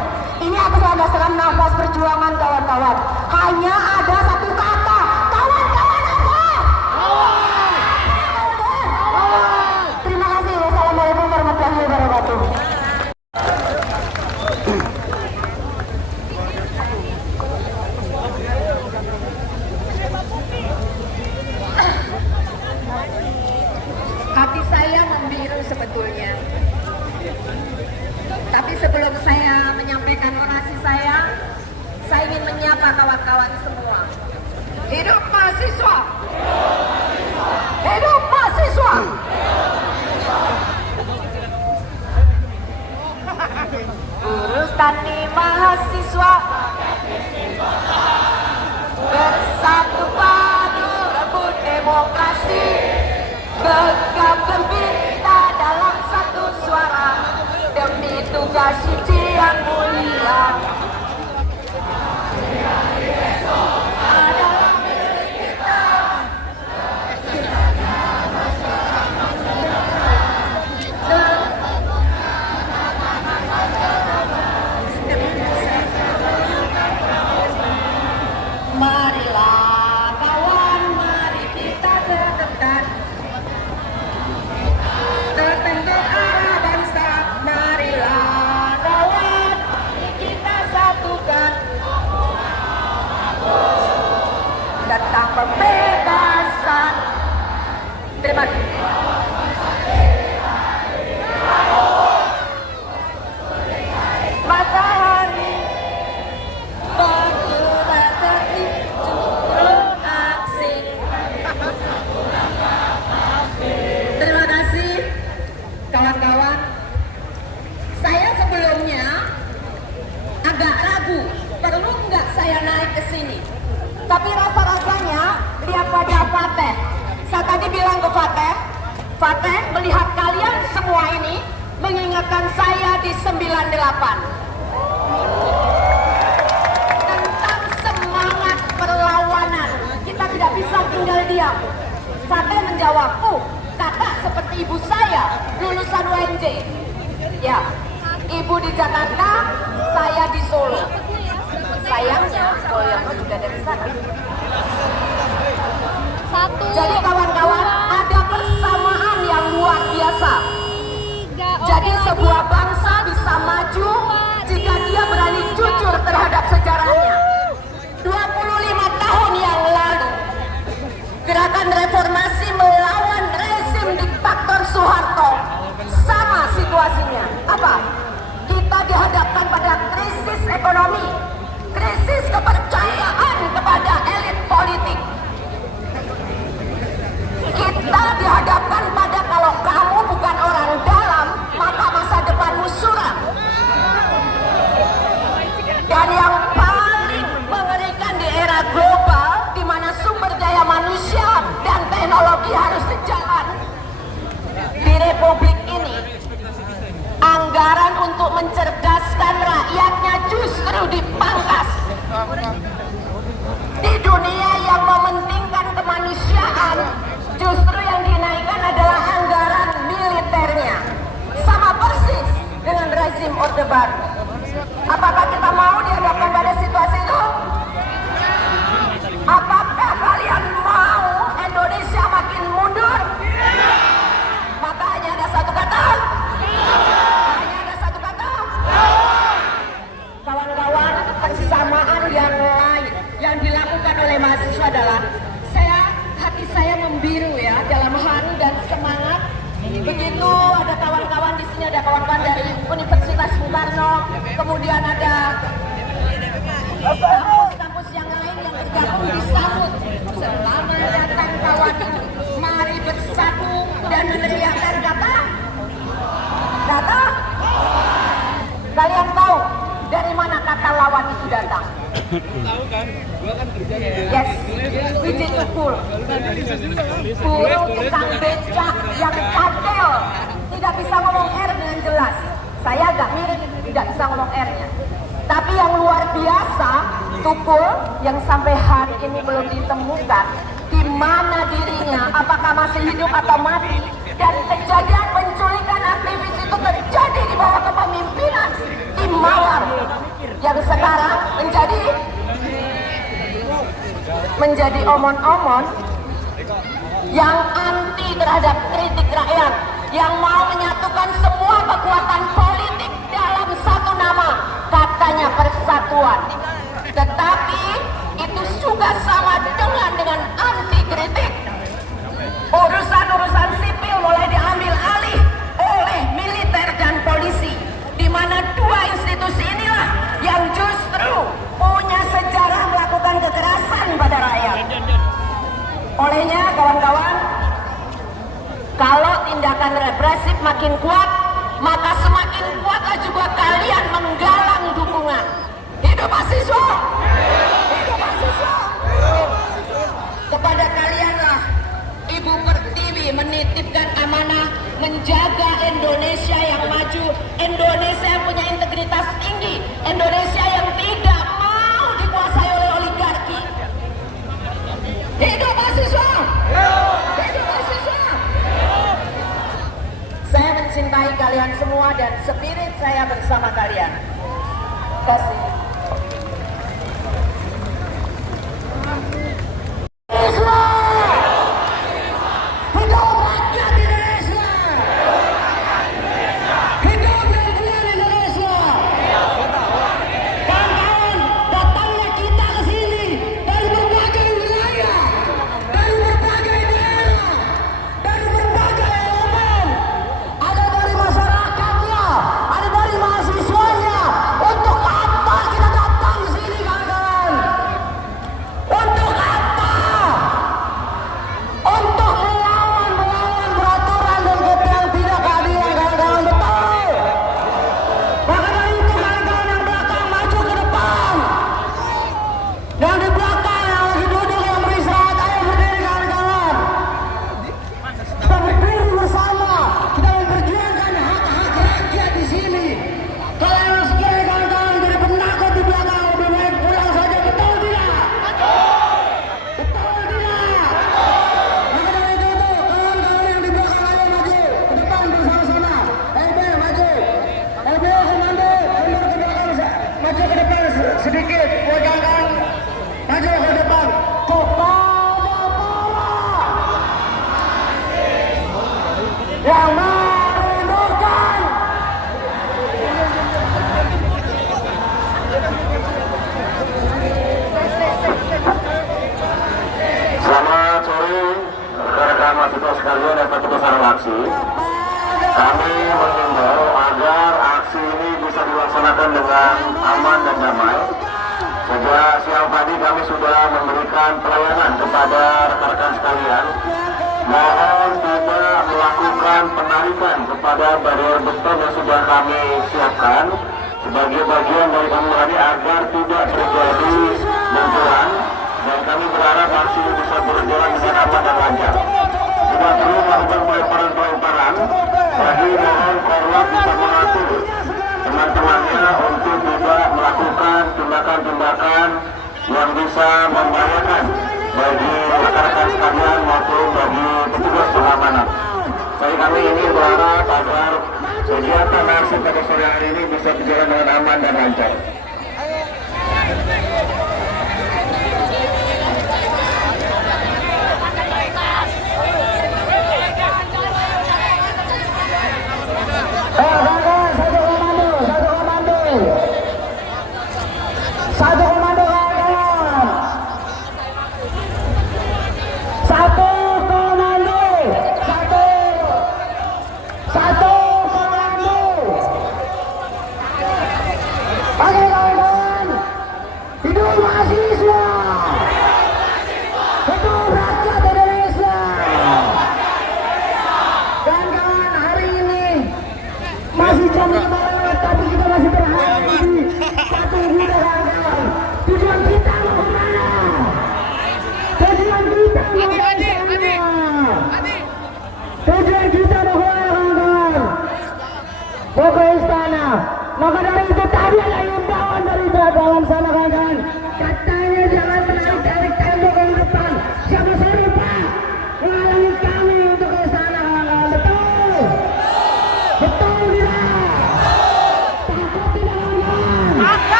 Ini atas landasan nafas perjuangan kawan-kawan. Hanya ada satu kata, kawan-kawan apa? Terima kasih. Wassalamualaikum warahmatullahi wabarakatuh. Hati saya membiru sebetulnya. Tapi sebelum saya menyampaikan orasi saya ingin menyapa kawan-kawan semua. Hidup mahasiswa! Hidup mahasiswa! Buruh tani mahasiswa bersatu padu rebut demokrasi, gegap gempita dalam satu suara demi tugas suci yang mulia. Adalah milik kita. Marilah kawan, mari kita terdekat, terbentuk arah bangsa. Marilah kawan, kita satukan tentang pembebasan. Terima kasih. Matahari matahari turun aksi. Terima kasih kawan-kawan. Saya sebelumnya agak ragu perlu nggak saya naik ke sini. Tapi rasa-rasanya lihat wajah Fateh. Saya tadi bilang ke Fateh melihat kalian semua ini mengingatkan saya di 98. Tentang semangat perlawanan. Kita tidak bisa tinggal diam. Fateh menjawab, kakak seperti ibu saya, lulusan UNJ. Ya, ibu di Jakarta, saya di Solo. Sayangnya, Solo juga dari sana. Jadi kawan-kawan, ada persamaan yang luar biasa. Jadi sebuah bangsa bisa maju jika dia berani jujur terhadap sejarahnya. 25 tahun yang lalu, gerakan reformasi melawan rezim diktator Soeharto. Sama situasinya. Apa? Kita dihadapkan pada krisis ekonomi, krisis kepercayaan kepada elit politik. Kita dihadapkan pada kalau kamu bukan orang dalam, maka masa depanmu suram. Dan yang paling mengerikan di era global, di mana sumber daya manusia dan teknologi harus sejalan, di Republik ini, anggaran untuk mencerdaskan rakyatnya justru dipangkas. Di dunia yang mementingkan kemanusiaan, justru yang dinaikkan adalah anggaran militernya. Sama persis dengan rezim Orde Baru. Apakah kita mau dihadapkan pada situasi itu? Apakah kalian mau Indonesia makin mundur? Maka hanya ada satu kata. Hanya ada satu kata. Kawan-kawan, persamaan yang lain yang dilakukan oleh mahasiswa adalah hati saya membiru ya dalam haru dan semangat. Begitu ada kawan-kawan di sini, ada kawan-kawan dari Universitas Bung Karno, kemudian ada kampus-kampus yang lain yang bergabung disambut. Selamat datang kawan, mari bersatu dan meneriakkan kata. Kalian tahu dari mana kata lawan itu datang? Tahu kan? Gua kan kerjanya. Yes, which is full. Buruh tukang becak yang cadel, tidak bisa ngomong R dengan jelas. Saya agak mirip, tidak bisa ngomong R-nya. Tapi yang luar biasa, Tukul yang sampai hari ini belum ditemukan, di mana dirinya, apakah masih hidup atau mati. Dan kejadian penculikan aktivis itu terjadi di bawah kepemimpinan Tim Mawar yang sekarang menjadi omon-omon yang anti terhadap kritik rakyat, yang mau menyatukan semua kekuatan politik dalam satu nama, katanya persatuan. Tetapi itu juga sama dengan anti kritik. Urusan-urusan sipil mulai diambil alih oleh militer dan polisi, di mana dua institusi inilah yang justru punya sejarah melakukan kekerasan pada rakyat. Olehnya kawan-kawan, kalau tindakan represif makin kuat, maka semakin kuatlah juga kalian menggalang dukungan. Hidup mahasiswa! Hidup mahasiswa! Kepada kalianlah Ibu Pertiwi menitipkan amanah menjaga Indonesia yang maju, Indonesia yang punya integritas tinggi, Indonesia yang tidak mau dikuasai oleh oligarki. Hidup mahasiswa! Hidup mahasiswa! Saya mencintai kalian semua dan spirit saya bersama kalian. Terima kasih. Selamat sore rekan-rekan mahasiswa sekalian dan peserta aksi. Kami mengimbau agar aksi ini bisa dilaksanakan dengan aman dan damai. Sejak siang tadi kami sudah memberikan pelayanan kepada rekan-rekan sekalian. Mohon tidak melakukan penarikan kepada barier beton yang sudah kami siapkan sebagai bagian dari kami tadi agar tidak terjadi benturan. Dan kami berharap aksi ini bisa berjalan dengan aman dan lancar. Tidak perlu melakukan pelemparan-pelemparan, jadi mohon korlap bisa mengatur teman-temannya untuk tidak melakukan tindakan-tindakan yang bisa membahayakan bagi rekan-rekan sekalian maupun bagi petugas pengamanan. Jadi kami ini berharap agar kegiatan aksi pada sore hari ini bisa berjalan dengan aman dan lancar. Maka dari itu tadi ada himbauan dari dalam sana kawan-kawan. Katanya jangan menarik-tarik tembok yang depan. Siapa saya lupa?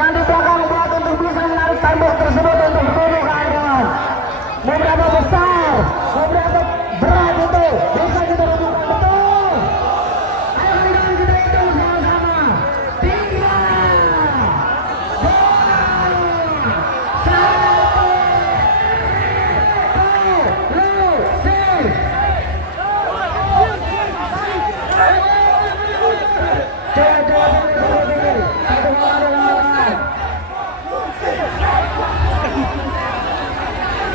yang di belakang buat untuk bisa menarik tembok tersebut untuk tubuh kawan-kawan. Beberapa besar, beberapa berat itu bisa kita lakukan betul. Ayo kawan-kawan kita hitung sama-sama. 3, 2, 1.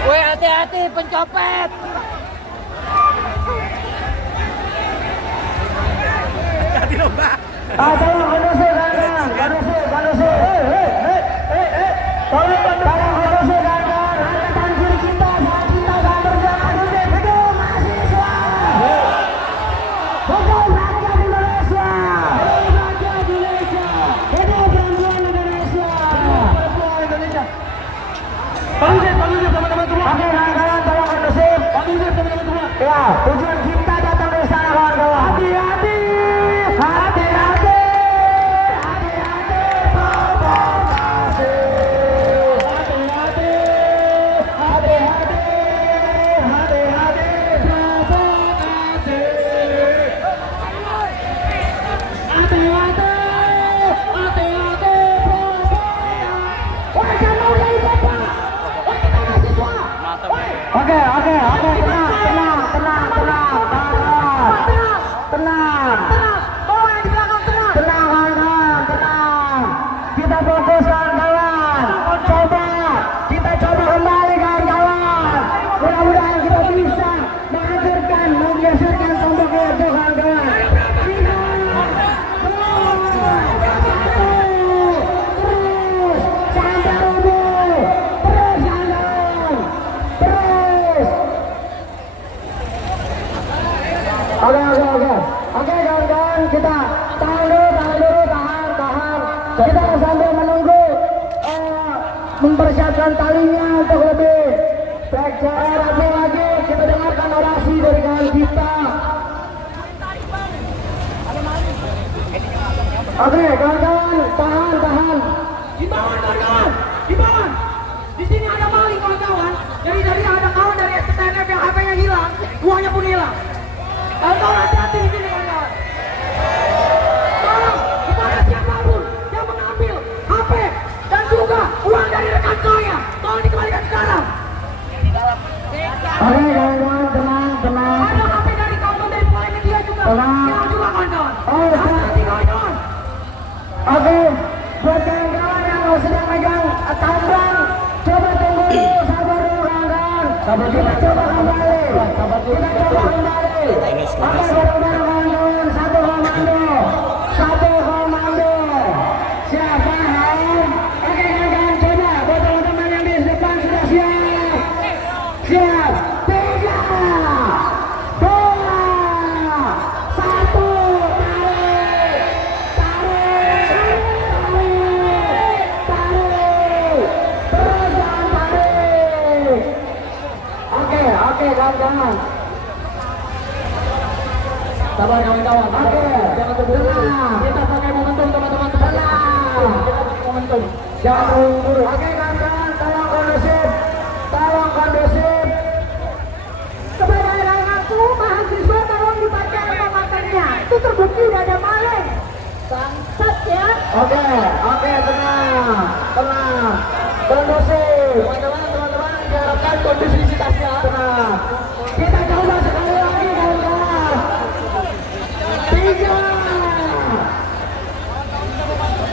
Woi, hati-hati pencopet. Tolong kondusif kawan-kawan, kondusif. Tolong kondusif kawan-kawan. Angkatan kiri kita saat kita akan berjalan kondusif. Hidup mahasiswa. Hidup rakyat Indonesia. Hidup perempuan Indonesia. Kondusif teman-teman semua. Oke kawan-kawan, tolong kondusif. Kondusif teman-teman semua. Ya, tujuan kita datang dari sana kawan-kawan. Hati-hati. Hati-hati. Hati-hati. Provokasi. Hati-hati. Hati-hati. Hati-hati. Provokasi. Hati-hati. Hati-hati. Provokasi. Woi, kamu dari Bapak. Woi, kita mahasiswa. Oke, tenang. Bawa yang di belakang tenang. Tenang kawan-kawan, tenang. Kita fokus kawan-kawan. Kita coba kembali kawan-kawan. Mudah-mudahan kita bisa menghancurkan, menggeserkan tombok itu kawan-kawan. Terus sampai rubuh. Terus kawan-kawan. Terus. Oke kawan-kawan, kita tahan dulu, tahan. Kita sambil menunggu mempersiapkan talinya untuk lebih secara rapi lagi. Kita dengarkan orasi dari kawan kita. Oke kawan-kawan, tahan. Himbauan kawan-kawan, himbauan. Di sini ada maling kawan-kawan. Jadi ada kawan dari STNF yang HP-nya hilang, uangnya pun hilang. Kawan-kawan hati-hati di sini kawan-kawan. Tolong kepada siapapun yang mengambil HP dan juga uang dari rekan saya, tolong dikembalikan sekarang. Oke kawan-kawan, tenang. Ada HP dari kawan dari Polres Media juga, hilang juga kawan-kawan. Hati-hati kawan-kawan. Oke, buat kawan-kawan yang sedang megang tambang, coba tunggu dulu, sabar dulu kawan-kawan. Kita coba kembali. Oke, bareng-bareng kawan-kawan, satu komando. Siap, paham? Oke kawan-kawan, coba buat teman-teman yang di depan sudah siap. Siap, 3, 2, 1, tarik. Oke kawan-kawan. Sabar kawan-kawan. Oke, Jangan terburu-buru. Kita pakai momentum teman-teman. Jangan terburu-buru. Oke kawan-kawan, tolong kondusif. Sebagai aku, mahasiswa tolong dibaca alma maternya. Itu terbukti udah ada maling. Bangsat ya. Oke, tenang. Kondusif. Teman-teman diharapkan kondisivitasnya. Tenang. Kita coba sekali lagi kawan-kawan. 3, 2.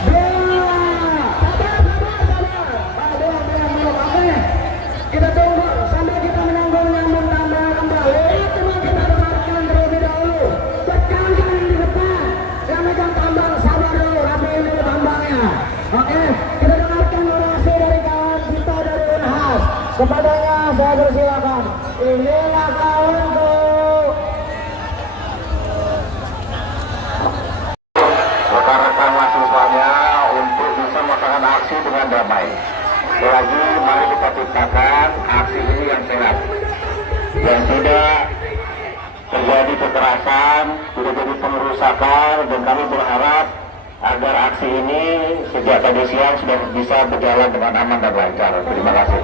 Belum. Oke. Kita tunggu sambil kita menyambung tambah kembali. Cuma kita dengarkan terlebih dahulu. Buat kawan-kawan yang di depan yang megang tambang, sabar dulu, rapiin dulu tambangnya. Oke, kita dengarkan orasi dari kawan kita dari Unhas. Kepadanya saya persilakan. Inilah kawanku. Rekan-rekan mahasiswanya untuk bisa melaksanakan aksi dengan damai. Lagi mari kita ciptakan aksi ini yang sehat, yang tidak terjadi kekerasan, tidak jadi pengerusakan, dan kami berharap agar aksi ini sejak tadi siang sudah bisa berjalan dengan aman dan lancar. Terima kasih.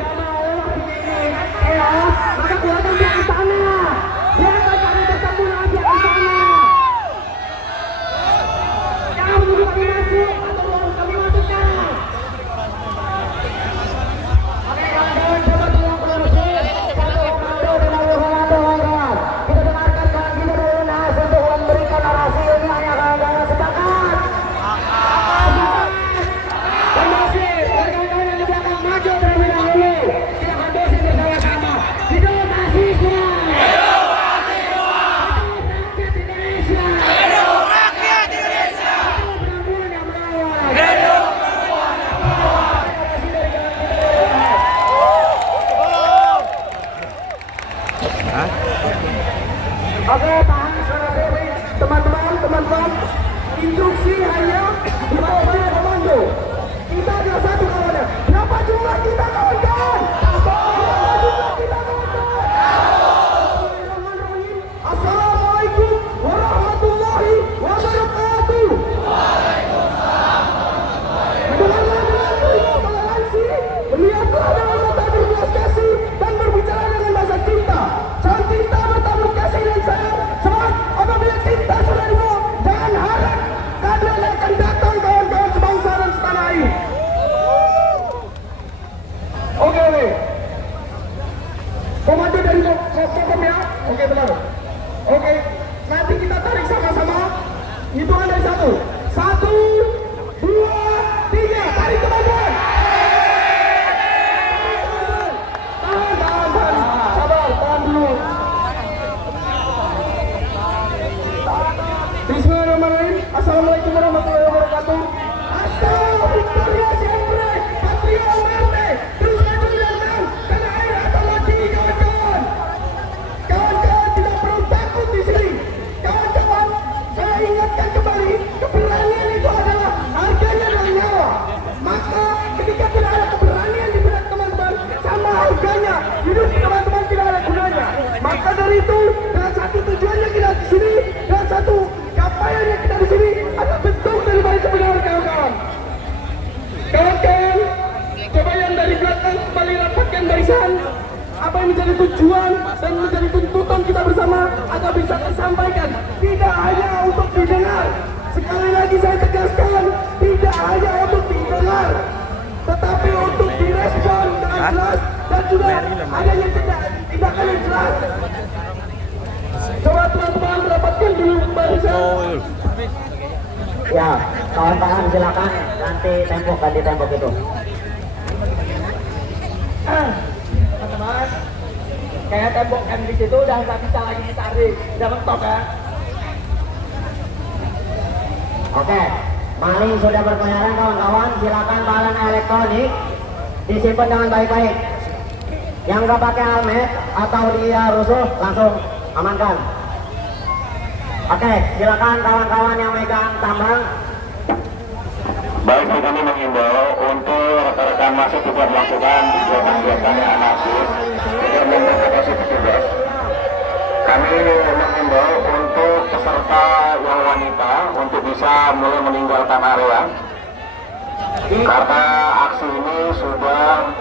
Maka keluarkan pihak istana. Biarkan kami bertemu dengan pihak istana. Jangan menunggu kami masuk atau belum kami masukkan. Oke, kawan-kawan, coba tolong produksi satu komando dan dua komando, kawan-kawan. Kita dengarkan kawan kita dulu Nas untuk memberikan narasi ini hanya kawan-kawan sepakat. Kondisi, kawan-kawan yang di belakang maju terlebih dahulu. Kita kondisi bersama-sama. Hidup mahasiswa. Hidup mahasiswa. Hidup rakyat Indonesia. Hidup perempuan yang merawat. Hidup perempuan yang merawat. Oke, tahan suara teman-teman. Instruksi hanya di bawah saya komando. Kita adalah satu kawan. Berapa jumlah kita kawan-kawan? Berapa jumlah kita kawan-kawan? Assalamualaikum warahmatullahi wabarakatuh. Mendengarlah dengan toleransi, melihatlah dengan mata berbelas kasih dan berbicara dengan bahasa cinta. Saat cinta bertabur kasih dan sayang. Sebab apabila cinta sudah dibuat, jangan harap keadilan akan datang kawan-kawan sebangsa dan setanah air. Oke. Komando dari Kokom ya. Oke, benar. Oke. Nanti kita tarik sama-sama. Hitungan dari 1, 2, 3. Tarik teman-teman. Tahan. Sabar, tahan dulu. Bismillahirrahmanirrahim. Assalamualaikum warahmatullahi wabarakatuh. Hasta victoria siempre, patria o muerte. Terus maju dan menang, tanah air atau mati, kawan-kawan. Kawan-kawan tidak perlu takut di sini. Kawan-kawan, saya ingatkan kembali, keberanian itu adalah harganya dengan nyawa. Maka ketika tidak ada keberanian di benak teman-teman, sama harganya hidup teman-teman tidak ada gunanya. Maka dari itu, dengan satu tujuannya kita di sini, dan satu capaiannya kita di sini adalah bentuk daripada kebenaran kawan-kawan. Kawan-kawan, coba yang dari belakang kembali rapatkan barisan. Apa yang menjadi tujuan dan menjadi tuntutan kita bersama agar bisa tersampaikan. Tidak hanya untuk didengar. Sekali lagi saya tegaskan, tidak hanya untuk didengar, tetapi untuk direspon dengan jelas dan juga adanya tindakan yang jelas. Coba teman-teman mendapatkan dulu barisan. Ya, kawan-kawan silakan ganti tembok itu. Teman-teman, kayak tembok yang di situ udah nggak bisa lagi ditarik, udah mentok ya. Oke, maling sudah berkeliaran kawan-kawan, silakan bahan elektronik disimpan dengan baik-baik. Yang nggak pakai helmet atau dia rusuh langsung amankan. Oke, silakan kawan-kawan yang megang tambang. Baik, kami mengimbau untuk rekan-rekan masuk juga melakukan kegiatan yang anarkis agar memperbaiki petugas. Kami mengimbau untuk peserta yang wanita untuk bisa mulai meninggalkan area karena aksi ini sudah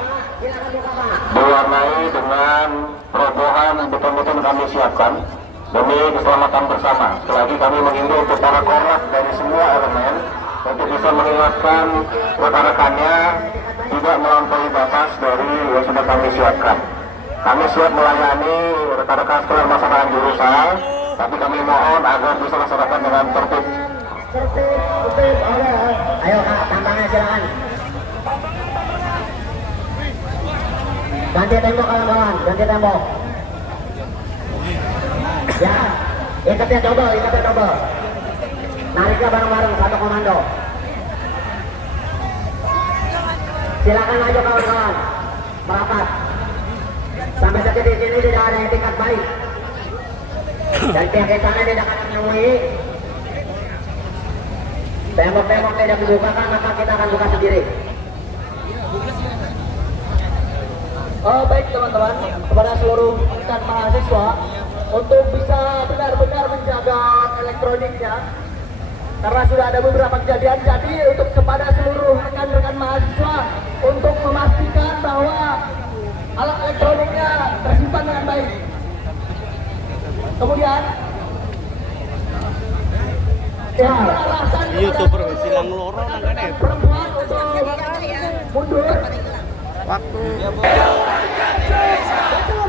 diwarnai dengan perobohan beton-beton kami siapkan demi keselamatan bersama. Sekali lagi kami mengimbau untuk para korlap dari semua elemen untuk bisa mengingatkan rekan-rekannya tidak melampaui batas dari yang sudah kami siapkan. Kami siap melayani rekan-rekan sekalian masyarakat jurusan, tapi kami mohon agar bisa laksanakan dengan tertib. Ayo kak, tambangnya silakan. Ganti tembok kawan-kawan, ganti tembok. Ya, ikatnya double. Nariknya bareng-bareng satu komando. Silakan maju kawan-kawan, merapat. Sampai detik di sini tidak ada etikat baik. Dan pihak istana tidak akan menemui. Tembok-tembok tidak dibukakan, maka kita akan buka sendiri. Baik teman-teman, kepada seluruh rekan mahasiswa untuk bisa benar-benar menjaga elektroniknya, karena sudah ada beberapa kejadian. Jadi untuk kepada seluruh rekan-rekan mahasiswa untuk memastikan bahwa alat elektroniknya tersimpan dengan baik. Kemudian YouTuber silang loro nangkane perempuan untuk mundur. waktu Itu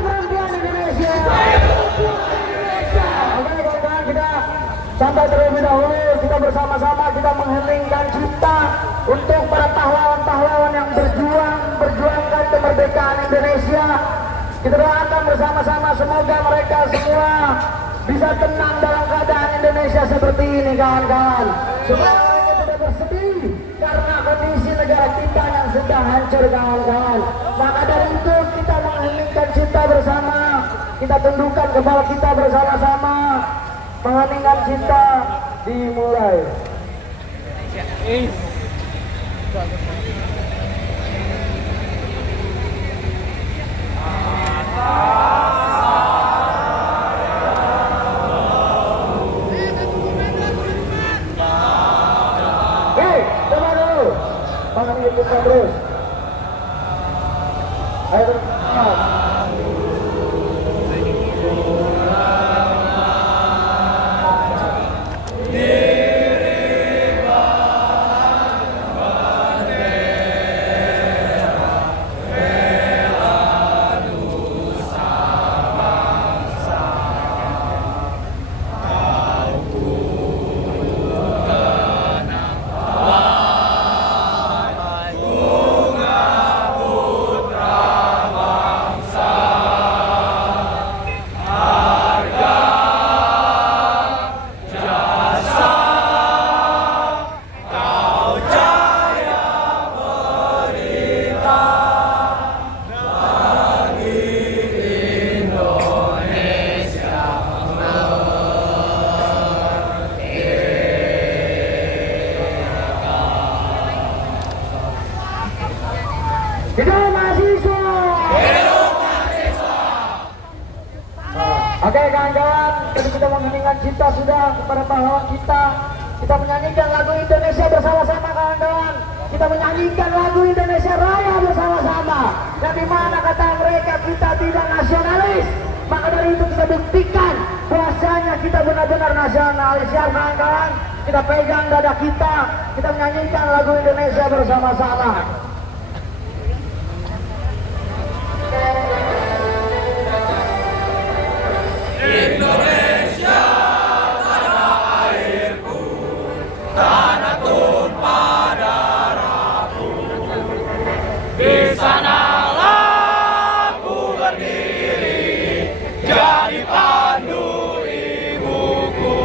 perempuan Indonesia. Oke kawan-kawan, kita sampai terlebih dahulu, kita bersama-sama kita mengheningkan cipta untuk para pahlawan-pahlawan yang berjuangkan kemerdekaan Indonesia. Kita doakan bersama-sama semoga mereka semua bisa tenang dalam keadaan Indonesia seperti ini kawan-kawan. Semoga mereka tidak bersedih karena kondisi negara kita yang sedang hancur kawan-kawan. Maka dari itu kita mengheningkan cipta bersama, kita tundukkan kepala kita bersama-sama, mengheningkan cipta dimulai. Coba dulu, tangan kita terus. Ayo terus. Hidup mahasiswa! Hidup mahasiswa! Oke kawan-kawan, tadi kita mengheningkan cipta sudah kepada pahlawan kita. Kita menyanyikan lagu Indonesia bersama-sama kawan-kawan. Kita menyanyikan lagu Indonesia Raya bersama-sama. Dan di mana kata mereka kita tidak nasionalis. Maka dari itu kita buktikan bahwasanya kita benar-benar nasionalis ya kawan-kawan. Kita pegang dada kita menyanyikan lagu Indonesia bersama-sama. Indonesia tanah airku, tanah tumpah darahku. Di sanalah aku berdiri, jadi pandu ibuku.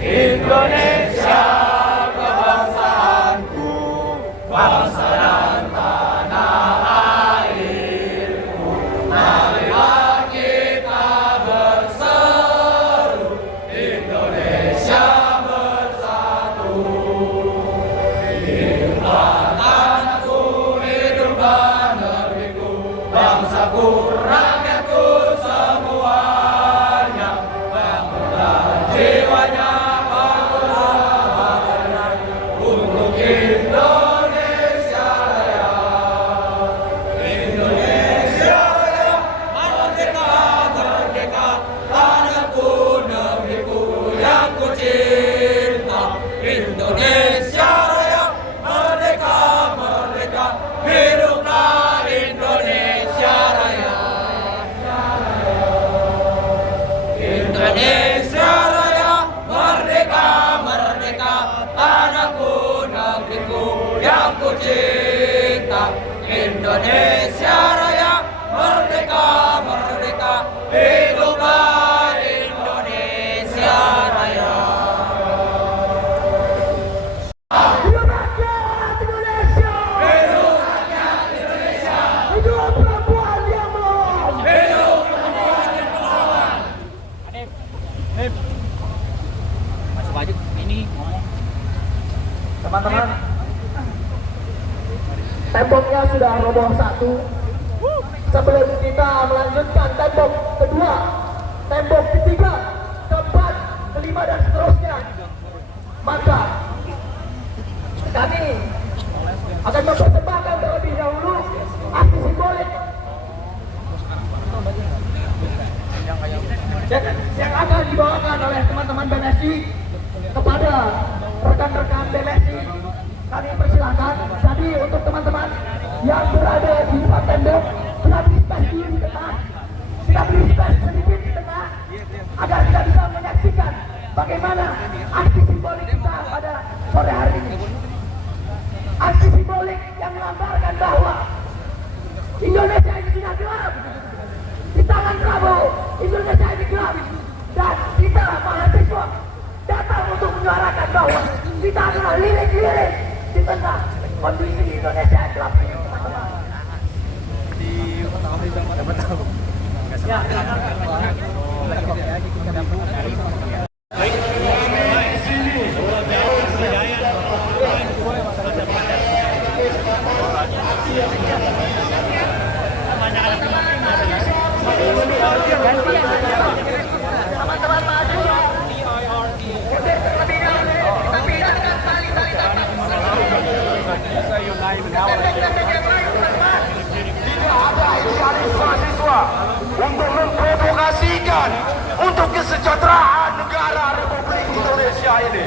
Indonesia kebangsaanku, bangsa dan tanah airku. Marilah kita berseru, Indonesia bersatu. Hiduplah tanahku, hiduplah negeriku, bangsaku, rakyatku semuanya. Bangunlah jiwanya, bangunlah badannya, untuk Indonesia Raya. Indonesia Raya, merdeka, merdeka, tanahku, negeriku yang ku cinta. Indonesia Raya, merdeka, merdeka, hiduplah Indonesia Raya. Indonesia Raya, merdeka, merdeka, tanahku, negeriku yang ku cinta. Indonesia Raya, merdeka, merdeka, hiduplah Indonesia Raya. Hidup rakyat Indonesia! Hidup rakyat Indonesia! Hidup perempuan yang melawan! Hidup perempuan yang melawan! Masuk aja ini ngomong. Teman-teman, temboknya sudah roboh satu. Sebelum kita melanjutkan tembok kedua, tembok ketiga, keempat, kelima dan seterusnya, maka kami akan mempersembahkan terlebih dahulu aksi simbolik yang akan dibawakan oleh teman-teman BMSI kepada rekan-rekan BMSI. Kami persilahkan tadi untuk teman-teman yang berada di depan tembok, kita beri space dulu di tengah, kita beri space sedikit di tengah agar kita bisa menyaksikan bagaimana aksi simbolik kita pada sore hari ini. Aksi simbolik yang melambangkan bahwa Indonesia ini sudah gelap. Di tangan Prabowo, Indonesia ini gelap. Dan kita mahasiswa datang untuk menyuarakan bahwa kita adalah lilin-lilin di tengah kondisi Indonesia yang gelap ini. Teman-teman mahasiswa, mundur terlebih dahulu, kita pindahkan tali-tali tambang. Tidak ada idealis mahasiswa untuk memprovokasikan untuk kesejahteraan negara Republik Indonesia ini.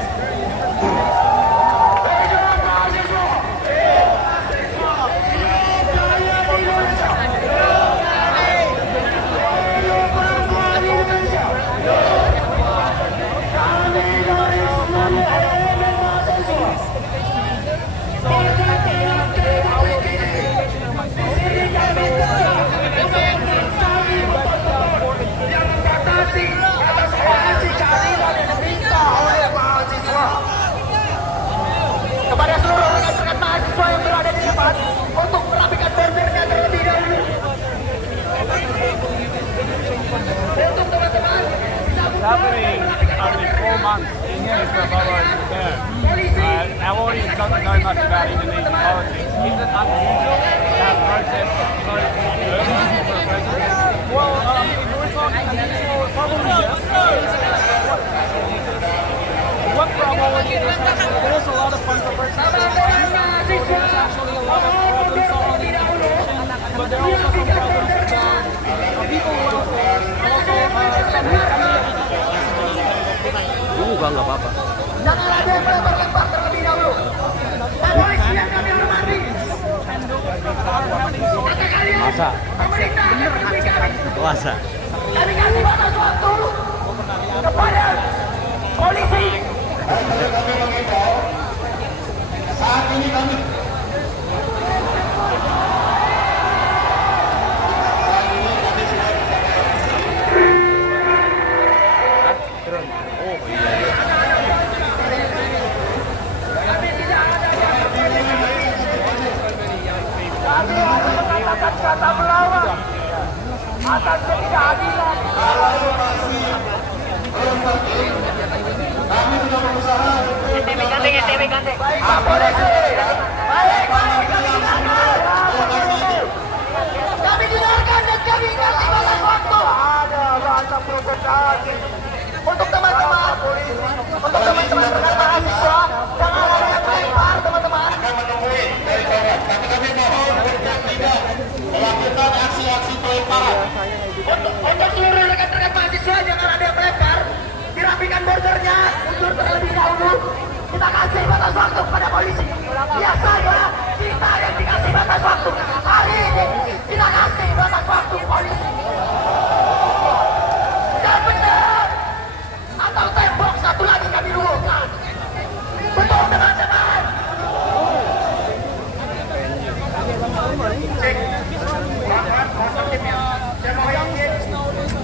Berjuang mahasiswa, rakyat Indonesia, perempuan Indonesia. Kami dari seluruh elemen mahasiswa berkata Republik ini. Di sini kami yang membatasi atas kondisi keadilan yang diminta oleh mahasiswa. Kepada seluruh rekan-rekan mahasiswa yang berada di depan untuk merapikan bordernya terlebih dahulu. Untuk teman-teman bisa Happening only 4 months in Israel there. Our audience doesn't know much about Indonesian politics. Is it unusual to have protests so early for a president? Well, if we're talking unusual, probably yes. What problem is this? There's a lot of fun for presidents. There's actually a lot of problems solving in education, but there are also some problems with people welfare, and also nggak apa-apa. Jangan ada yang melempar-lempar terlebih dahulu. Polisi yang kami hormati. Kata kalian, pemerintah akan menghentikan. Kami kasih batas waktu kepada polisi. Saat ini kami kata melawan atas ketidakadilan. kami sudah berusaha Gandeng. Pak Polisi, baik, kami dengarkan. Kami dengarkan dan kami kasih batas waktu. Ada bahasa provokasi. Untuk teman-teman rekan mahasiswa, jangan ada yang melempar, teman-teman. kami mohon tidak melakukan aksi-aksi pelemparan. Untuk seluruh rekan-rekan mahasiswa, jangan ada yang melempar. Dirapikan bordernya, mundur terlebih dahulu. Kita kasih batas waktu kepada polisi. Biasanya kita yang dikasih batas waktu. Hari ini kita kasih batas waktu polisi. Dan benar, atau tembok satu lagi kami rubuhkan. Betul teman-teman.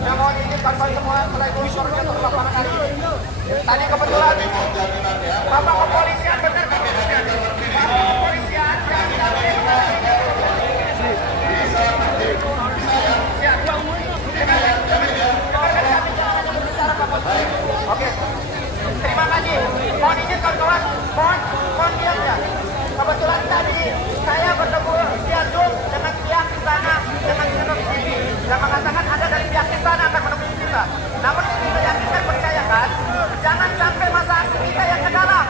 Saya mohon izin tanpa semua mulai gugur ke lapangan hari ini. Tadi kebetulan Bapak kepolisian benar kami Bapak kepolisian yang Oke. Terima kasih. Mohon izin kawan-kawan. Mohon diam ya. Kebetulan tadi saya bertemu via Zoom dengan pihak istana dengan channel TV yang mengatakan ada dari pihak istana akan menemui kita. Namun kita yakin dan percayakan jangan sampai masa aksi kita yang ke dalam.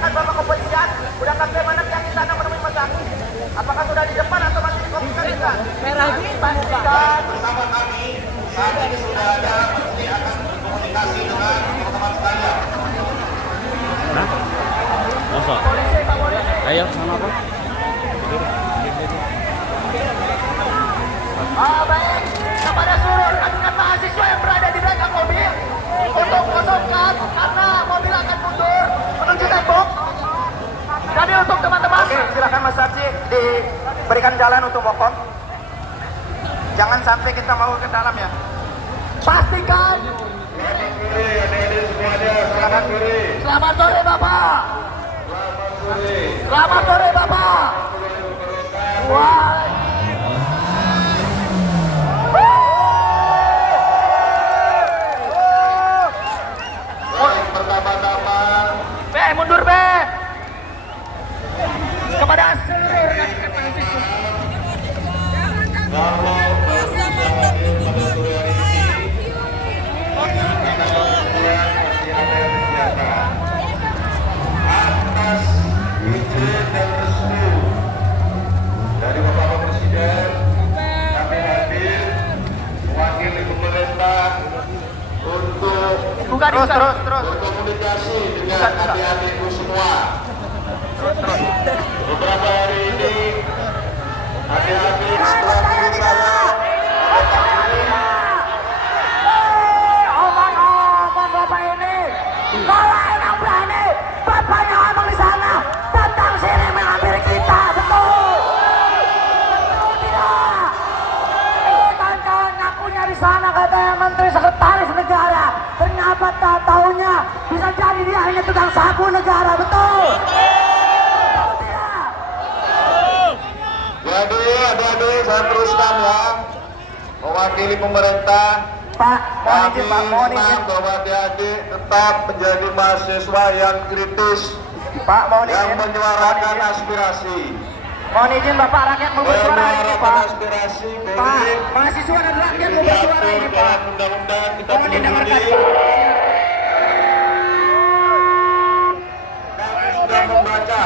Silakan Bapak Kepolisian, udah sampai mana yang di sana menemui Mas Aksi? Apakah sudah di depan atau masih di komunikasikan? Pastikan bersama kami saat ini sudah ada menteri akan berkomunikasi dengan teman-teman sekalian. Ayo, sama apa? baik kepada seluruh rekan-rekan mahasiswa yang berada di belakang mobil untuk kosongkan karena mobil akan mundur menuju tembok. Jadi untuk teman-teman, silakan Mas Aksi diberikan jalan untuk bokong. Jangan sampai kita mau ke dalam ya. Pastikan. Selamat sore Bapak. Selamat sore Bapak. Wah. Pertama-tama Mundur Be. Kepada seluruh rekan-rekan mahasiswa. kalau bisa hadir pada sore hari ini karena kebetulan masih ada kegiatan atas izin dan restu dari Bapak Presiden kami hadir mewakili pemerintah untuk Terus. berkomunikasi dengan adik-adikku semua. Beberapa hari ini adik-adik setelah diri saya Omong Bapak ini. Kalau emang berani, Bapaknya ngomong di sana. Datang sini mengambil kita, betul. Betul tidak? Kawan-kawan ngakunya di sana katanya Menteri Sekretaris Negara. Ternyata tak taunya bisa jadi dia hanya tukang sapu negara, betul. Betul tidak? jadi adik-adik saya teruskan ya mewakili pemerintah. Pak, mohon Kami izin Pak, mohon izin. senang bahwa adik-adik tetap menjadi mahasiswa yang kritis Pak, mohon yang izin. menyuarakan aspirasi. Mohon izin Bapak, rakyat mau bersuara hari ini Menyuarakan Pak. aspirasi Pak, boleh mahasiswa dan rakyat mau bersuara diatur ini Pak. dalam undang-undang kita Mohon didengarkan penuhi. Pak. Kami sudah membaca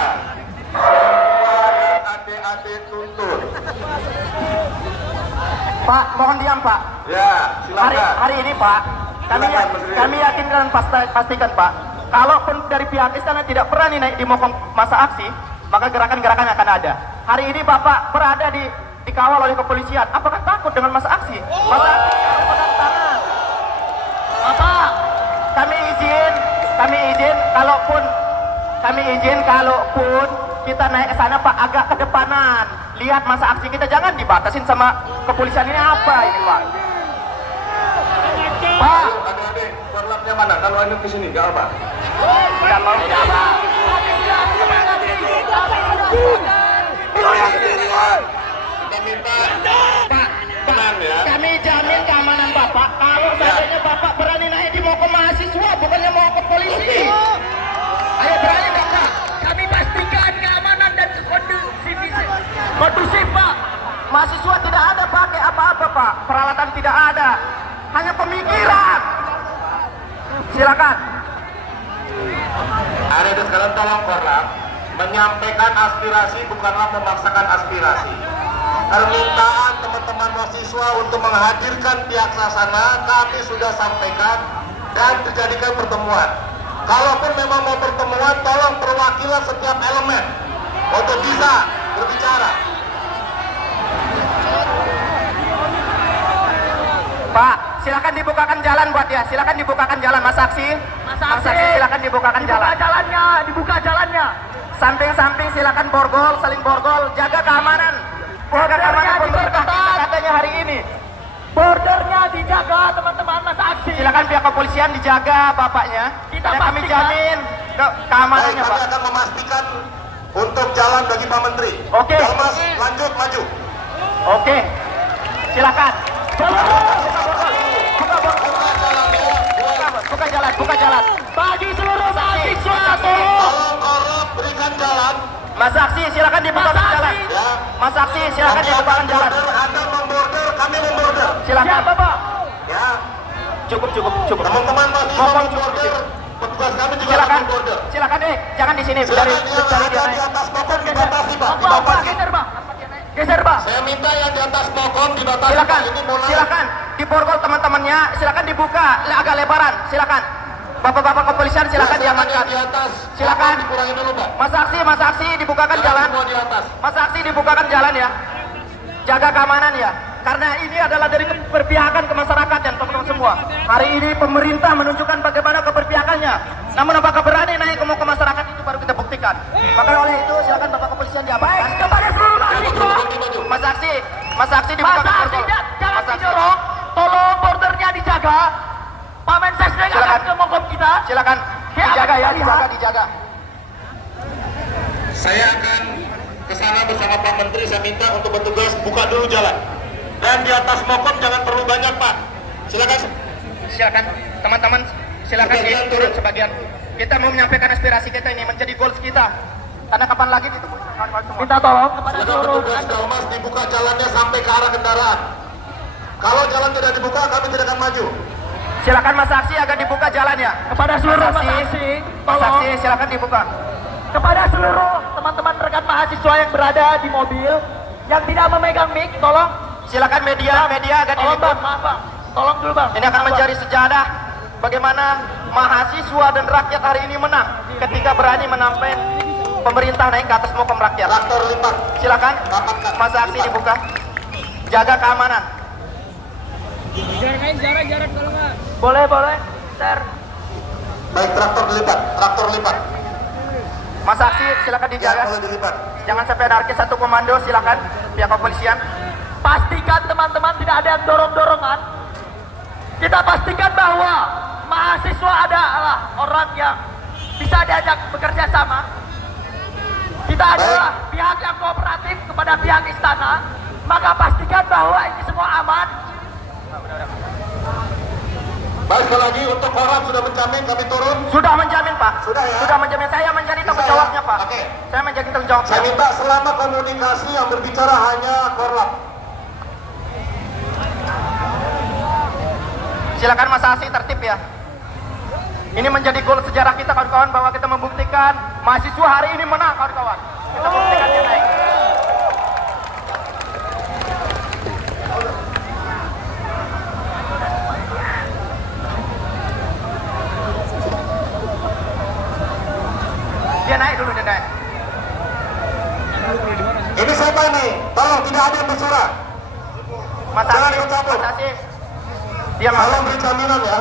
semua yang adik-adik tuntut. Pak, mohon diam Pak. Ya, silakan. Hari ini Pak, Silakan, Mas Rio. kami yakin dan pastikan Pak, kalaupun dari pihak istana tidak berani naik di mokong masa aksi, maka gerakan-gerakan akan ada. Hari ini Bapak berada dikawal oleh kepolisian. Apakah takut dengan masa aksi? Masa aksi harus pegang tangan. Bapak, kami izin kalaupun kita naik ke sana Pak agak ke depanan. Lihat masa aksi kita, jangan dibatasin sama kepolisian. Ini apa ini Pak? Pak, Adik-adik, korlapnya mana? Kalau anda ke sini, nggak apa? tidak mau. Kita minta tenang ya. Kami jamin keamanan Bapak kalau seandainya Bapak berani naik di mokong mahasiswa, bukannya mokong polisi. Ayo berani Bapak. Kami pastikan keamanan dan kondusif Pak. Mahasiswa tidak ada pakai apa-apa Pak. Peralatan tidak ada. Hanya pemikiran. Silakan. Adik-adik sekalian tolong korlap, menyampaikan aspirasi bukanlah memaksakan aspirasi. Permintaan teman-teman mahasiswa untuk menghadirkan pihak sasana kami sudah sampaikan dan dijadikan pertemuan. Kalaupun memang mau pertemuan, tolong perwakilan setiap elemen untuk bisa berbicara. Pak, silakan dibukakan jalan buat dia. Silakan dibukakan jalan Mas Aksi. Mas Aksi silakan dibukakan jalan. Dibuka jalannya. Samping-samping silakan borgol, saling borgol, jaga keamanan. Jaga keamanan pemerintah kita katanya hari ini. Bordernya dijaga teman-teman Mas Aksi. Silakan pihak kepolisian dijaga bapaknya. Karena kami jamin keamanannya Kami Pak. akan memastikan untuk jalan bagi Pak Menteri. Oke. Dalmas, lanjut maju. Oke. Silakan. Buka jalan. Bagi seluruh mahasiswa tolong. Tolong korlap berikan jalan. Mas Aksi silakan dibukakan jalan. Ya. Mas Aksi silakan dibukakan jalan. Anda memborder, kami memborder. Silakan Bapak. Ya. Cukup. Teman-teman mahasiswa Mohon memborder, petugas Tugas kami juga Silakan, lakukan border. silakan jangan di sini. Silakan Dari yang cari dia ada naik. di atas mokom dibatasi Pak. Apa, Dibatasi. geser bang, geser bang. Saya minta yang di atas mokom dibatasi Silakan, Pak. Ini mulai. silakan diborgol teman-temannya. Silakan dibuka agak lebaran. Silakan. Bapak-bapak kepolisian silakan diamankan. Di atas. Silakan. Dikurangin dulu Pak. Mas Aksi dibukakan Jangan jalan. semua di atas. Mas Aksi dibukakan jalan ya. Jaga keamanan ya. Karena ini adalah dari keberpihakan ke masyarakat dan teman-teman semua. Hari ini pemerintah menunjukkan bagaimana keberpihakannya. Namun apakah berani naik ke masyarakat itu baru kita buktikan. Maka oleh itu silakan Bapak kepolisian diamankan. Kepada seluruh mahasiswa. Mas Aksi dibukakan borgol. Jangan didorong, tolong bordernya dijaga. Pak Mensesnek akan ke mokom kita. Silakan dijaga ya, dijaga. Saya akan ke sana bersama Pak Menteri. Saya minta untuk bertugas buka dulu jalan. Dan di atas mokom jangan terlalu banyak Pak. Silakan. Silakan teman-teman, silakan Sebagian turun sebagian. Kita mau menyampaikan aspirasi kita ini menjadi goals kita. Karena kapan lagi itu Minta tolong kepada Silakan seluruh petugas Dalmas dibuka jalannya sampai ke arah kendaraan. Kalau jalan tidak dibuka, kami tidak akan maju. Silakan Mas Aksi agar dibuka jalan ya. kepada seluruh Mas Aksi, Mas tolong Aksi silakan dibuka. kepada seluruh teman-teman rekan mahasiswa yang berada di mobil yang tidak memegang mic, tolong Silakan media agar tolong diliput. bang, maaf bang, tolong dulu bang. Ini akan Maaf, Bang. menjadi sejarah bagaimana mahasiswa dan rakyat hari ini menang ketika berani menampilkan pemerintah naik ke atas mokom rakyat. Traktor lipat. Silakan Mas Aksi dibuka. Jaga keamanan. Boleh, Sir. Baik, traktor dilipat. Traktor lipat. Mas Aksi silakan Ya, dijaga. boleh dilipat. Jangan sampai anarkis satu komando, silakan pihak kepolisian. Pastikan teman-teman tidak ada yang dorong-dorongan. Kita pastikan bahwa mahasiswa adalah orang yang bisa diajak bekerja sama. Kita adalah pihak yang kooperatif kepada pihak istana. Maka pastikan bahwa ini semua aman. Baik, sekali lagi untuk koran sudah menjamin kami turun. Sudah menjamin Pak. Sudah ya? Sudah menjamin. Saya menjadi tanggung Bisa ya? jawabnya Pak. Oke. Saya menjadi tanggung jawabnya. Saya minta selama komunikasi yang berbicara hanya korlap. Silakan Mas Aksi tertib ya. Ini menjadi gol sejarah kita kawan-kawan bahwa kita membuktikan mahasiswa hari ini menang kawan-kawan. Kita buktikan dia naik. Dia naik dulu, dia naik. Ini saya nih, tolong tidak ada yang bersuara. Mas Jangan Aksi, ikut campur. Mas Aksi. Dia Tolong masuk. beri jaminan ya.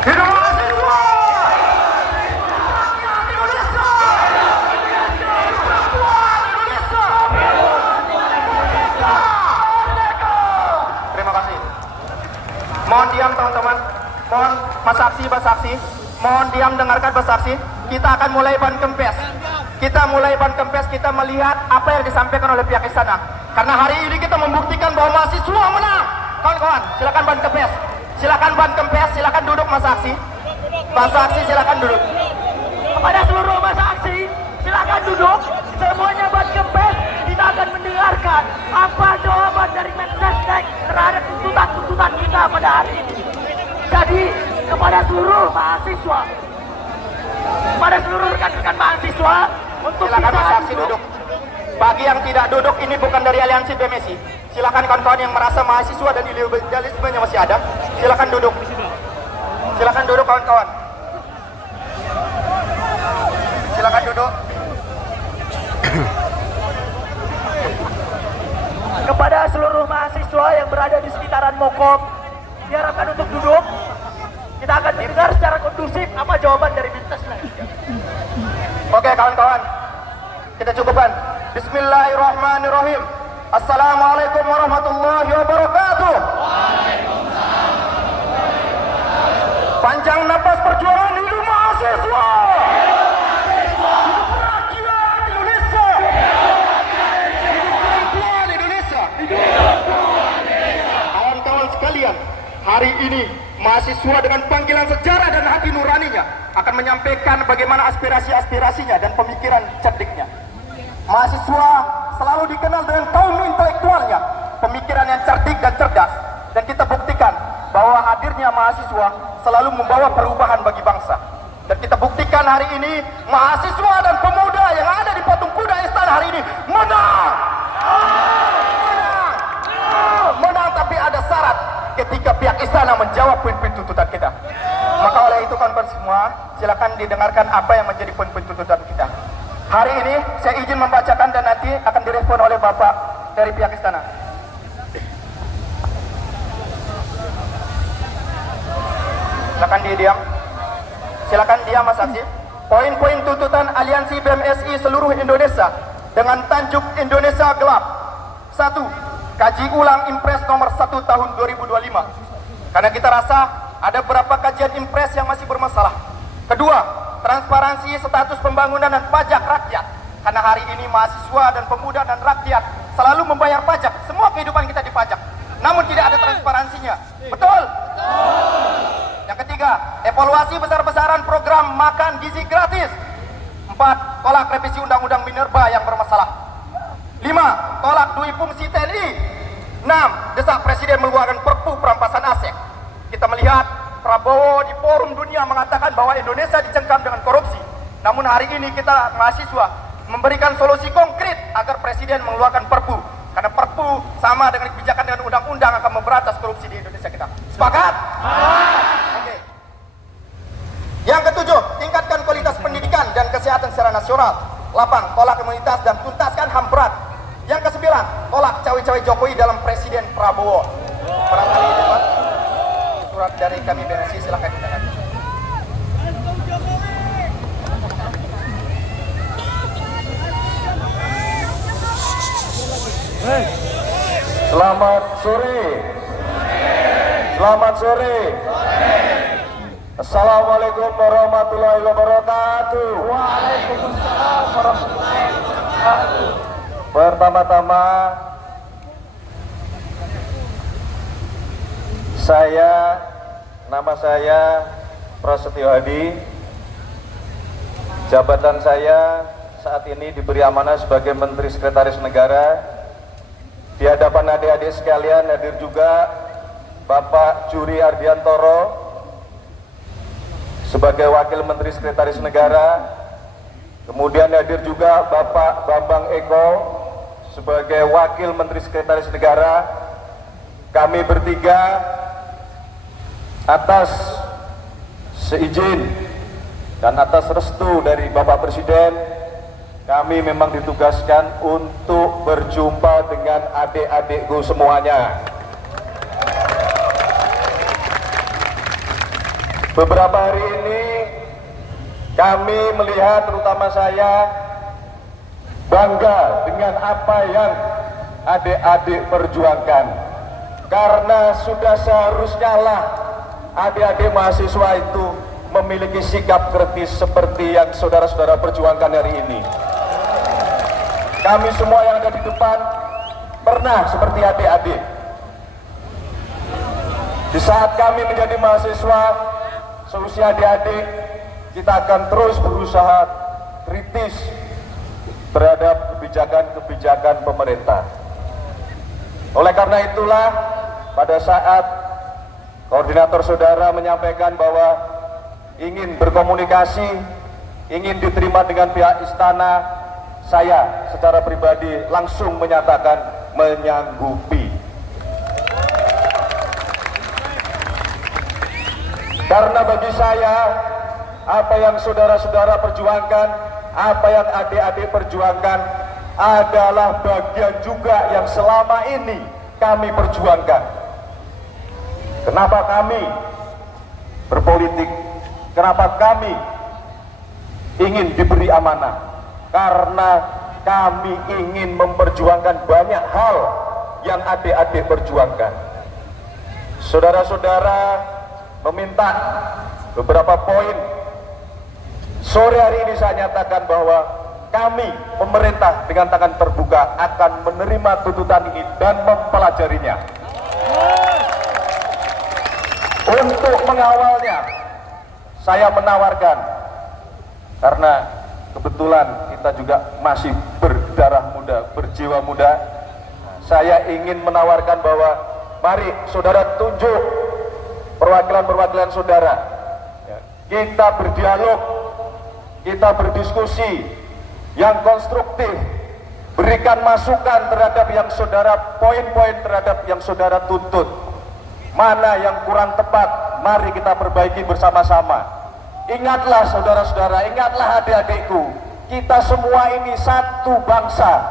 Hidup mahasiswa! Rakyat Indonesia! Perempuan Indonesia! Merdeka! Terima kasih. Mohon diam teman-teman. Mohon Mas Aksi, Mas Aksi. Mohon diam dengarkan Mas Aksi. Kita akan mulai ban kempes. Kita mulai ban kempes, kita melihat apa yang disampaikan oleh pihak istana. Karena hari ini kita membuktikan bahwa mahasiswa menang. Kawan-kawan, silakan ban kempes. Silakan ban kempes, silakan duduk Mas Aksi. Mas Aksi silakan duduk. Kepada seluruh Mas Aksi, silakan duduk. Semuanya ban kempes. Kita akan mendengarkan apa jawaban dari Mensesnek terhadap tuntutan kita pada hari ini. Jadi kepada seluruh mahasiswa, kepada seluruh rekan-rekan mahasiswa, untuk Silakan bisa Mas Aksi duduk. Bagi yang tidak duduk, ini bukan dari aliansi BMSI. Silakan kawan-kawan yang merasa mahasiswa dan idealismenya masih ada, silakan duduk. Silakan duduk kawan-kawan. Silakan duduk. kepada seluruh mahasiswa yang berada di sekitaran Mokom, diharapkan untuk duduk. Kita akan mendengar secara kondusif apa jawaban dari Mensesnek. Oke kawan-kawan, kita cukupkan. Bismillahirrahmanirrahim. Assalamualaikum warahmatullahi wabarakatuh. Panjang napas perjuangan hidup mahasiswa. Hidup rakyat Indonesia. Hidup perempuan Indonesia. Kawan-kawan sekalian, hari ini mahasiswa dengan panggilan sejarah dan hati nuraninya akan menyampaikan bagaimana aspirasi-aspirasinya dan pemikiran cerdiknya. Mahasiswa selalu dikenal dengan kaum intelektualnya, pemikiran yang cerdik dan cerdas, dan kita buktikan bahwa hadirnya mahasiswa selalu membawa perubahan bagi bangsa. Dan kita buktikan hari ini mahasiswa dan pemuda yang ada di patung kuda istana hari ini menang. Menang, tapi ada syarat ketika pihak istana menjawab poin-poin tuntutan kita. Maka oleh itu kawan-kawan semua, silakan didengarkan apa yang menjadi poin-poin tuntutan kita. Hari ini saya izin membacakan dan nanti akan direspon oleh Bapak dari pihak istana. Silakan diam. Silakan diam Mas Aksi. Poin-poin tuntutan Aliansi BMSI seluruh Indonesia dengan tajuk Indonesia Gelap. 1. Kaji ulang Impres nomor 1 tahun 2025. Karena kita rasa ada beberapa kajian Impres yang masih bermasalah. Kedua, transparansi status pembangunan dan pajak rakyat. Karena hari ini mahasiswa dan pemuda dan rakyat selalu membayar pajak. Semua kehidupan kita dipajak. Namun tidak ada transparansinya. Betul? Yang ketiga, evaluasi besar-besaran program makan gizi gratis. 4. Tolak revisi Undang-Undang Minerba yang bermasalah. 5. Tolak dui fungsi TNI. 6. Desak Presiden mengeluarkan Perpu perampasan aset. Kita melihat Prabowo di forum dunia mengatakan bahwa Indonesia dicengkam dengan korupsi. Namun hari ini kita mahasiswa memberikan solusi konkret agar Presiden mengeluarkan Perpu. Karena Perpu sama dengan kebijakan dengan undang-undang akan memberantas korupsi di Indonesia kita. Sepakat? Oke. Yang ketujuh, tingkatkan kualitas pendidikan dan kesehatan secara nasional. 8. Tolak imunitas dan tuntaskan HAM berat. Yang kesembilan, tolak cawe-cawe Jokowi dalam Presiden Prabowo. Barangkali ini Pak, surat dari kami BMSI, silahkan ditangan. Selamat sore. Selamat sore. Assalamualaikum warahmatullahi wabarakatuh. Waalaikumsalam warahmatullahi wabarakatuh. Pertama-tama nama saya Prasetyo Hadi. Jabatan saya saat ini diberi amanah sebagai Menteri Sekretaris Negara. Di hadapan adik-adik sekalian hadir juga Bapak Juri Ardiantoro sebagai Wakil Menteri Sekretaris Negara. Kemudian hadir juga Bapak Bambang Eko sebagai Wakil Menteri Sekretaris Negara. Kami bertiga atas seizin dan atas restu dari Bapak Presiden, kami memang ditugaskan untuk berjumpa dengan adik-adikku semuanya. Beberapa hari ini kami melihat, terutama saya, bangga dengan apa yang adik-adik perjuangkan. Karena sudah seharusnya lah adik-adik mahasiswa itu memiliki sikap kritis seperti yang saudara-saudara perjuangkan hari ini. Kami semua yang ada di depan pernah seperti adik-adik. Di saat kami menjadi mahasiswa seusia adik-adik, kita akan terus berusaha kritis terhadap kebijakan-kebijakan pemerintah. Oleh karena itulah, pada saat koordinator saudara menyampaikan bahwa ingin berkomunikasi, ingin diterima dengan pihak istana, saya secara pribadi langsung menyatakan menyanggupi. Karena bagi saya, apa yang saudara-saudara perjuangkan, apa yang adik-adik perjuangkan adalah bagian juga yang selama ini kami perjuangkan. Kenapa kami berpolitik? Kenapa kami ingin diberi amanah? Karena kami ingin memperjuangkan banyak hal yang adik-adik perjuangkan. Saudara-saudara meminta beberapa poin. Sore hari ini saya nyatakan bahwa kami, pemerintah dengan tangan terbuka akan menerima tuntutan ini dan mempelajarinya. Untuk mengawalnya, saya menawarkan, karena kebetulan kita juga masih berdarah muda, berjiwa muda, saya ingin menawarkan bahwa mari saudara tunjuk perwakilan-perwakilan saudara, kita berdialog, kita berdiskusi yang konstruktif, berikan masukan terhadap yang saudara, poin-poin terhadap yang saudara tuntut. Mana yang kurang tepat, mari kita perbaiki bersama-sama. Ingatlah saudara-saudara, ingatlah adik-adikku, kita semua ini satu bangsa,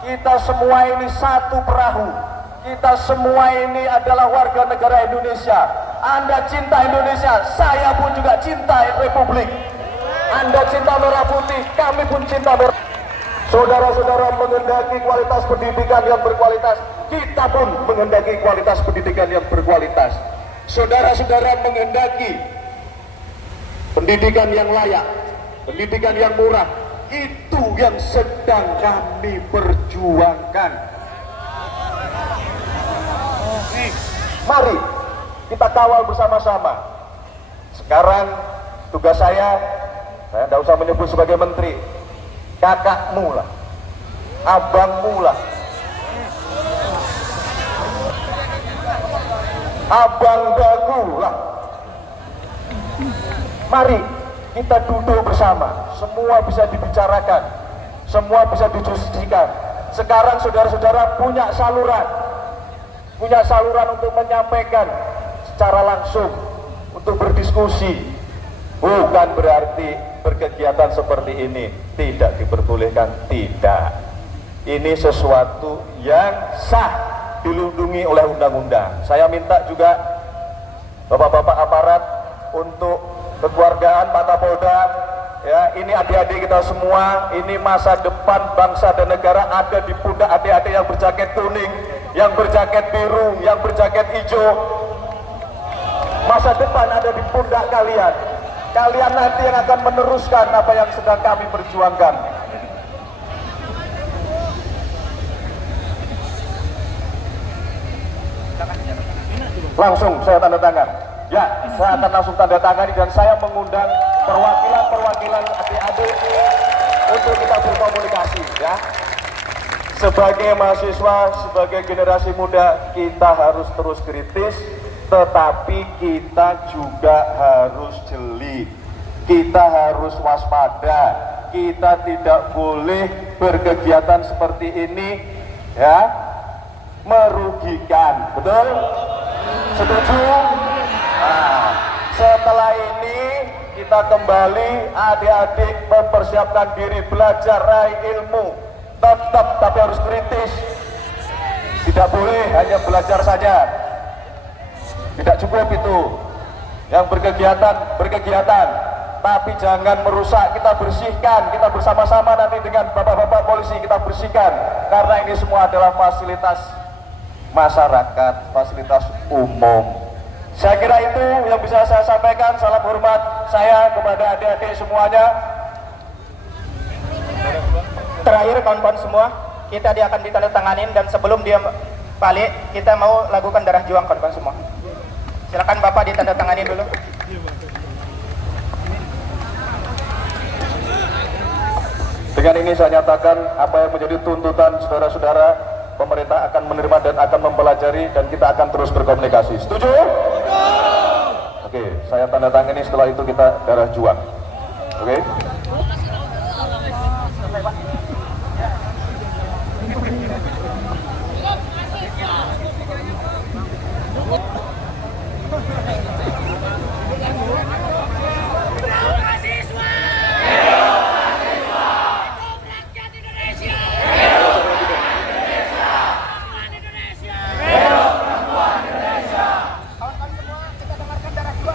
kita semua ini satu perahu, kita semua ini adalah warga negara Indonesia. Anda cinta Indonesia, saya pun juga cinta Republik. Anda cinta merah putih, kami pun cinta merah. Saudara-saudara menghendaki kualitas pendidikan yang berkualitas, kita pun menghendaki kualitas pendidikan yang berkualitas. Saudara-saudara menghendaki pendidikan yang layak, pendidikan yang murah, itu yang sedang kami perjuangkan. Mari kita kawal bersama-sama. Sekarang tugas saya tidak usah menyebut sebagai menteri, kakakmu lah, abangmu lah, abang dagu lah. Mari kita duduk bersama, semua bisa dibicarakan, semua bisa didiskusikan. Sekarang saudara-saudara punya saluran untuk menyampaikan secara langsung, untuk berdiskusi. Bukan berarti berkegiatan seperti ini tidak diperbolehkan, tidak. Ini sesuatu yang sah, dilindungi oleh undang-undang. Saya minta juga bapak-bapak aparat untuk kekeluargaan, Pak Kapolda, ya, ini adik-adik kita semua, ini masa depan bangsa dan negara ada di pundak adik-adik yang berjaket kuning, yang berjaket biru, yang berjaket hijau. Masa depan ada di pundak kalian. Kalian nanti yang akan meneruskan apa yang sedang kami perjuangkan. Langsung saya tanda tangan. Ya, saya akan langsung tanda tangani dan saya mengundang perwakilan adik-adik untuk kita berkomunikasi, ya. Sebagai mahasiswa, sebagai generasi muda, kita harus terus kritis, tetapi kita juga harus jeli, kita harus waspada, kita tidak boleh berkegiatan seperti ini, ya, merugikan, betul? Setuju? Nah, setelah ini kita kembali, adik-adik mempersiapkan diri, belajar, raih ilmu, tetap tapi harus kritis, tidak boleh hanya belajar saja. Tidak cukup itu. Yang berkegiatan, tapi jangan merusak. Kita bersihkan, kita bersama-sama nanti dengan bapak-bapak polisi kita bersihkan, karena ini semua adalah fasilitas masyarakat, fasilitas umum. Saya kira itu yang bisa saya sampaikan. Salam hormat saya kepada adik-adik semuanya. Terakhir kawan-kawan semua, kita dia akan ditandatanganin, dan sebelum dia balik kita mau lakukan darah juang kawan-kawan semua. Silakan Bapak ditandatangani dulu. Dengan ini saya nyatakan apa yang menjadi tuntutan saudara-saudara, pemerintah akan menerima dan akan mempelajari, dan kita akan terus berkomunikasi. Setuju? Oke, saya tanda tangan ini, setelah itu kita darah juang. Oke?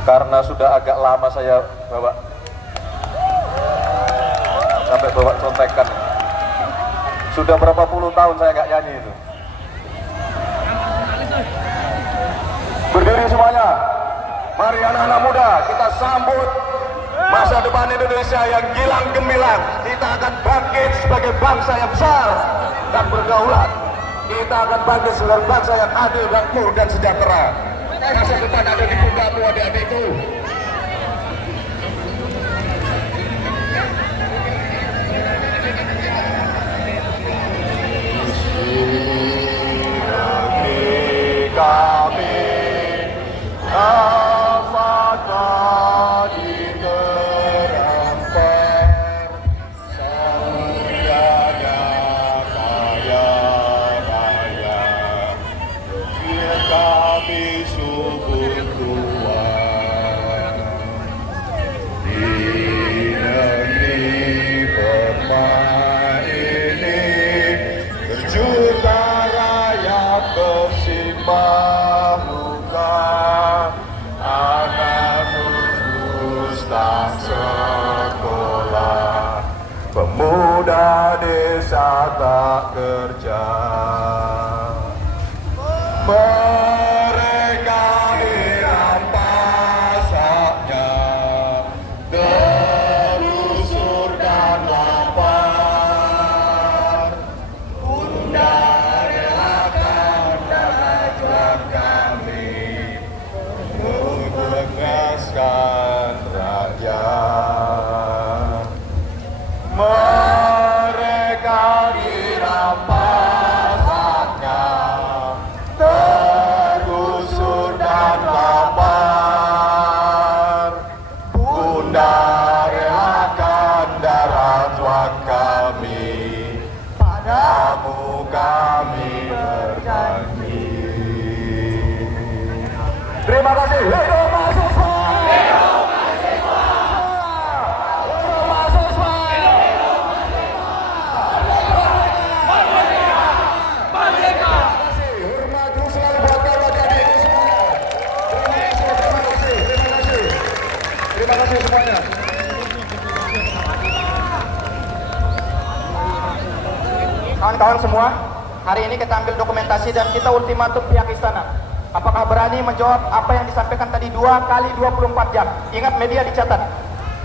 Karena sudah agak lama saya bawa, sampai bawa contekan. Sudah berapa puluh tahun saya nggak nyanyi itu. Berdiri semuanya. Mari anak-anak muda, kita sambut masa depan Indonesia yang gilang gemilang. Kita akan bangkit sebagai bangsa yang besar dan berdaulat. Kita akan bangkit sebagai bangsa yang adil dan makmur dan sejahtera. Masa depan ada di pundakmu, adik-adikku. Kami apakah diterapkan semuanya kaya raya, biar kami subur Tuhan di negeri permai ini, berjuta rakyat bersimpah anak lulus tak sekolah, pemuda desa tak kerja. Mereka dirampas haknya, terusur dan lapar. Bunda relakan darah kami untuk menegaskan rakyat. Mereka dirampas haknya, tergusur dan lapar. Bunda relakan darah tuan kami, padamu kami berjanji. Terima kasih. Hidup mahasiswa! Hidup mahasiswa! Hidup mahasiswa! Terima kasih. Hormat selalu buat adik-adikku semuanya. Terima kasih. Terima kasih semuanya. Kawan-kawan semua, hari ini kita ambil dokumentasi dan kita ultimatum pihak istana. Apakah berani menjawab apa yang disampaikan tadi 2 kali 24 jam? Ingat, media dicatat.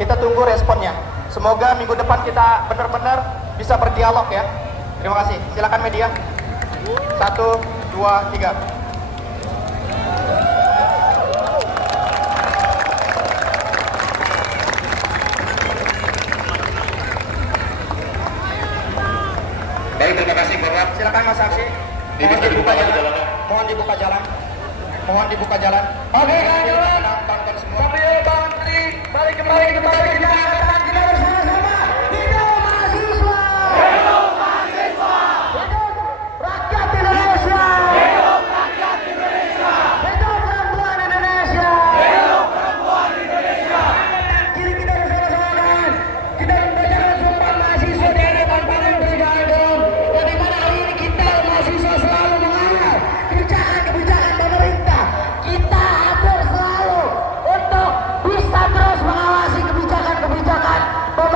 Kita tunggu responnya. Semoga minggu depan kita benar-benar bisa berdialog ya. Terima kasih. Silakan media. 1, 2, 3. Baik, terima kasih Bapak. Silakan Mas Aksi. Ini sudah dibuka lagi jalannya. Mohon dibuka jalan. Mohon dibuka jalan. Oke, kawan-kawan. Kawan-kawan semua. Sambil Bang Menteri balik kembali ke tempat kita bersama-sama. Hidup mahasiswa! Hidup mahasiswa! Hidup rakyat Indonesia! Hidup rakyat Indonesia! Hidup perempuan Indonesia! Hidup perempuan Indonesia! Kiri kita bersama-sama kan? Kita membacakan sumpah mahasiswa di hadapan para menteri agama. Bagaimana hari ini kita mahasiswa selalu mengawal kebijakan-kebijakan pemerintah. Kita atur selalu untuk bisa terus mengawasi kebijakan-kebijakan pemerintah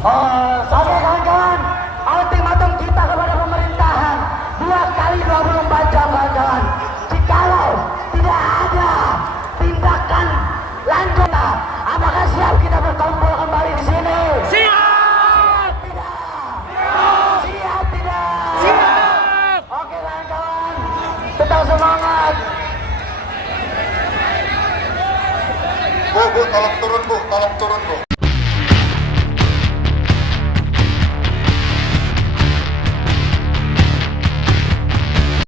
Oke kawan-kawan, ultimatum kita kepada pemerintahan 2 kali 24 jam kawan-kawan. Jikalau tidak ada tindakan lanjut, apakah siap kita berkumpul kembali di sini? Siap tidak? Siap tidak? Siap. Oke kawan-kawan, tetap semangat. Bu, tolong turun bu.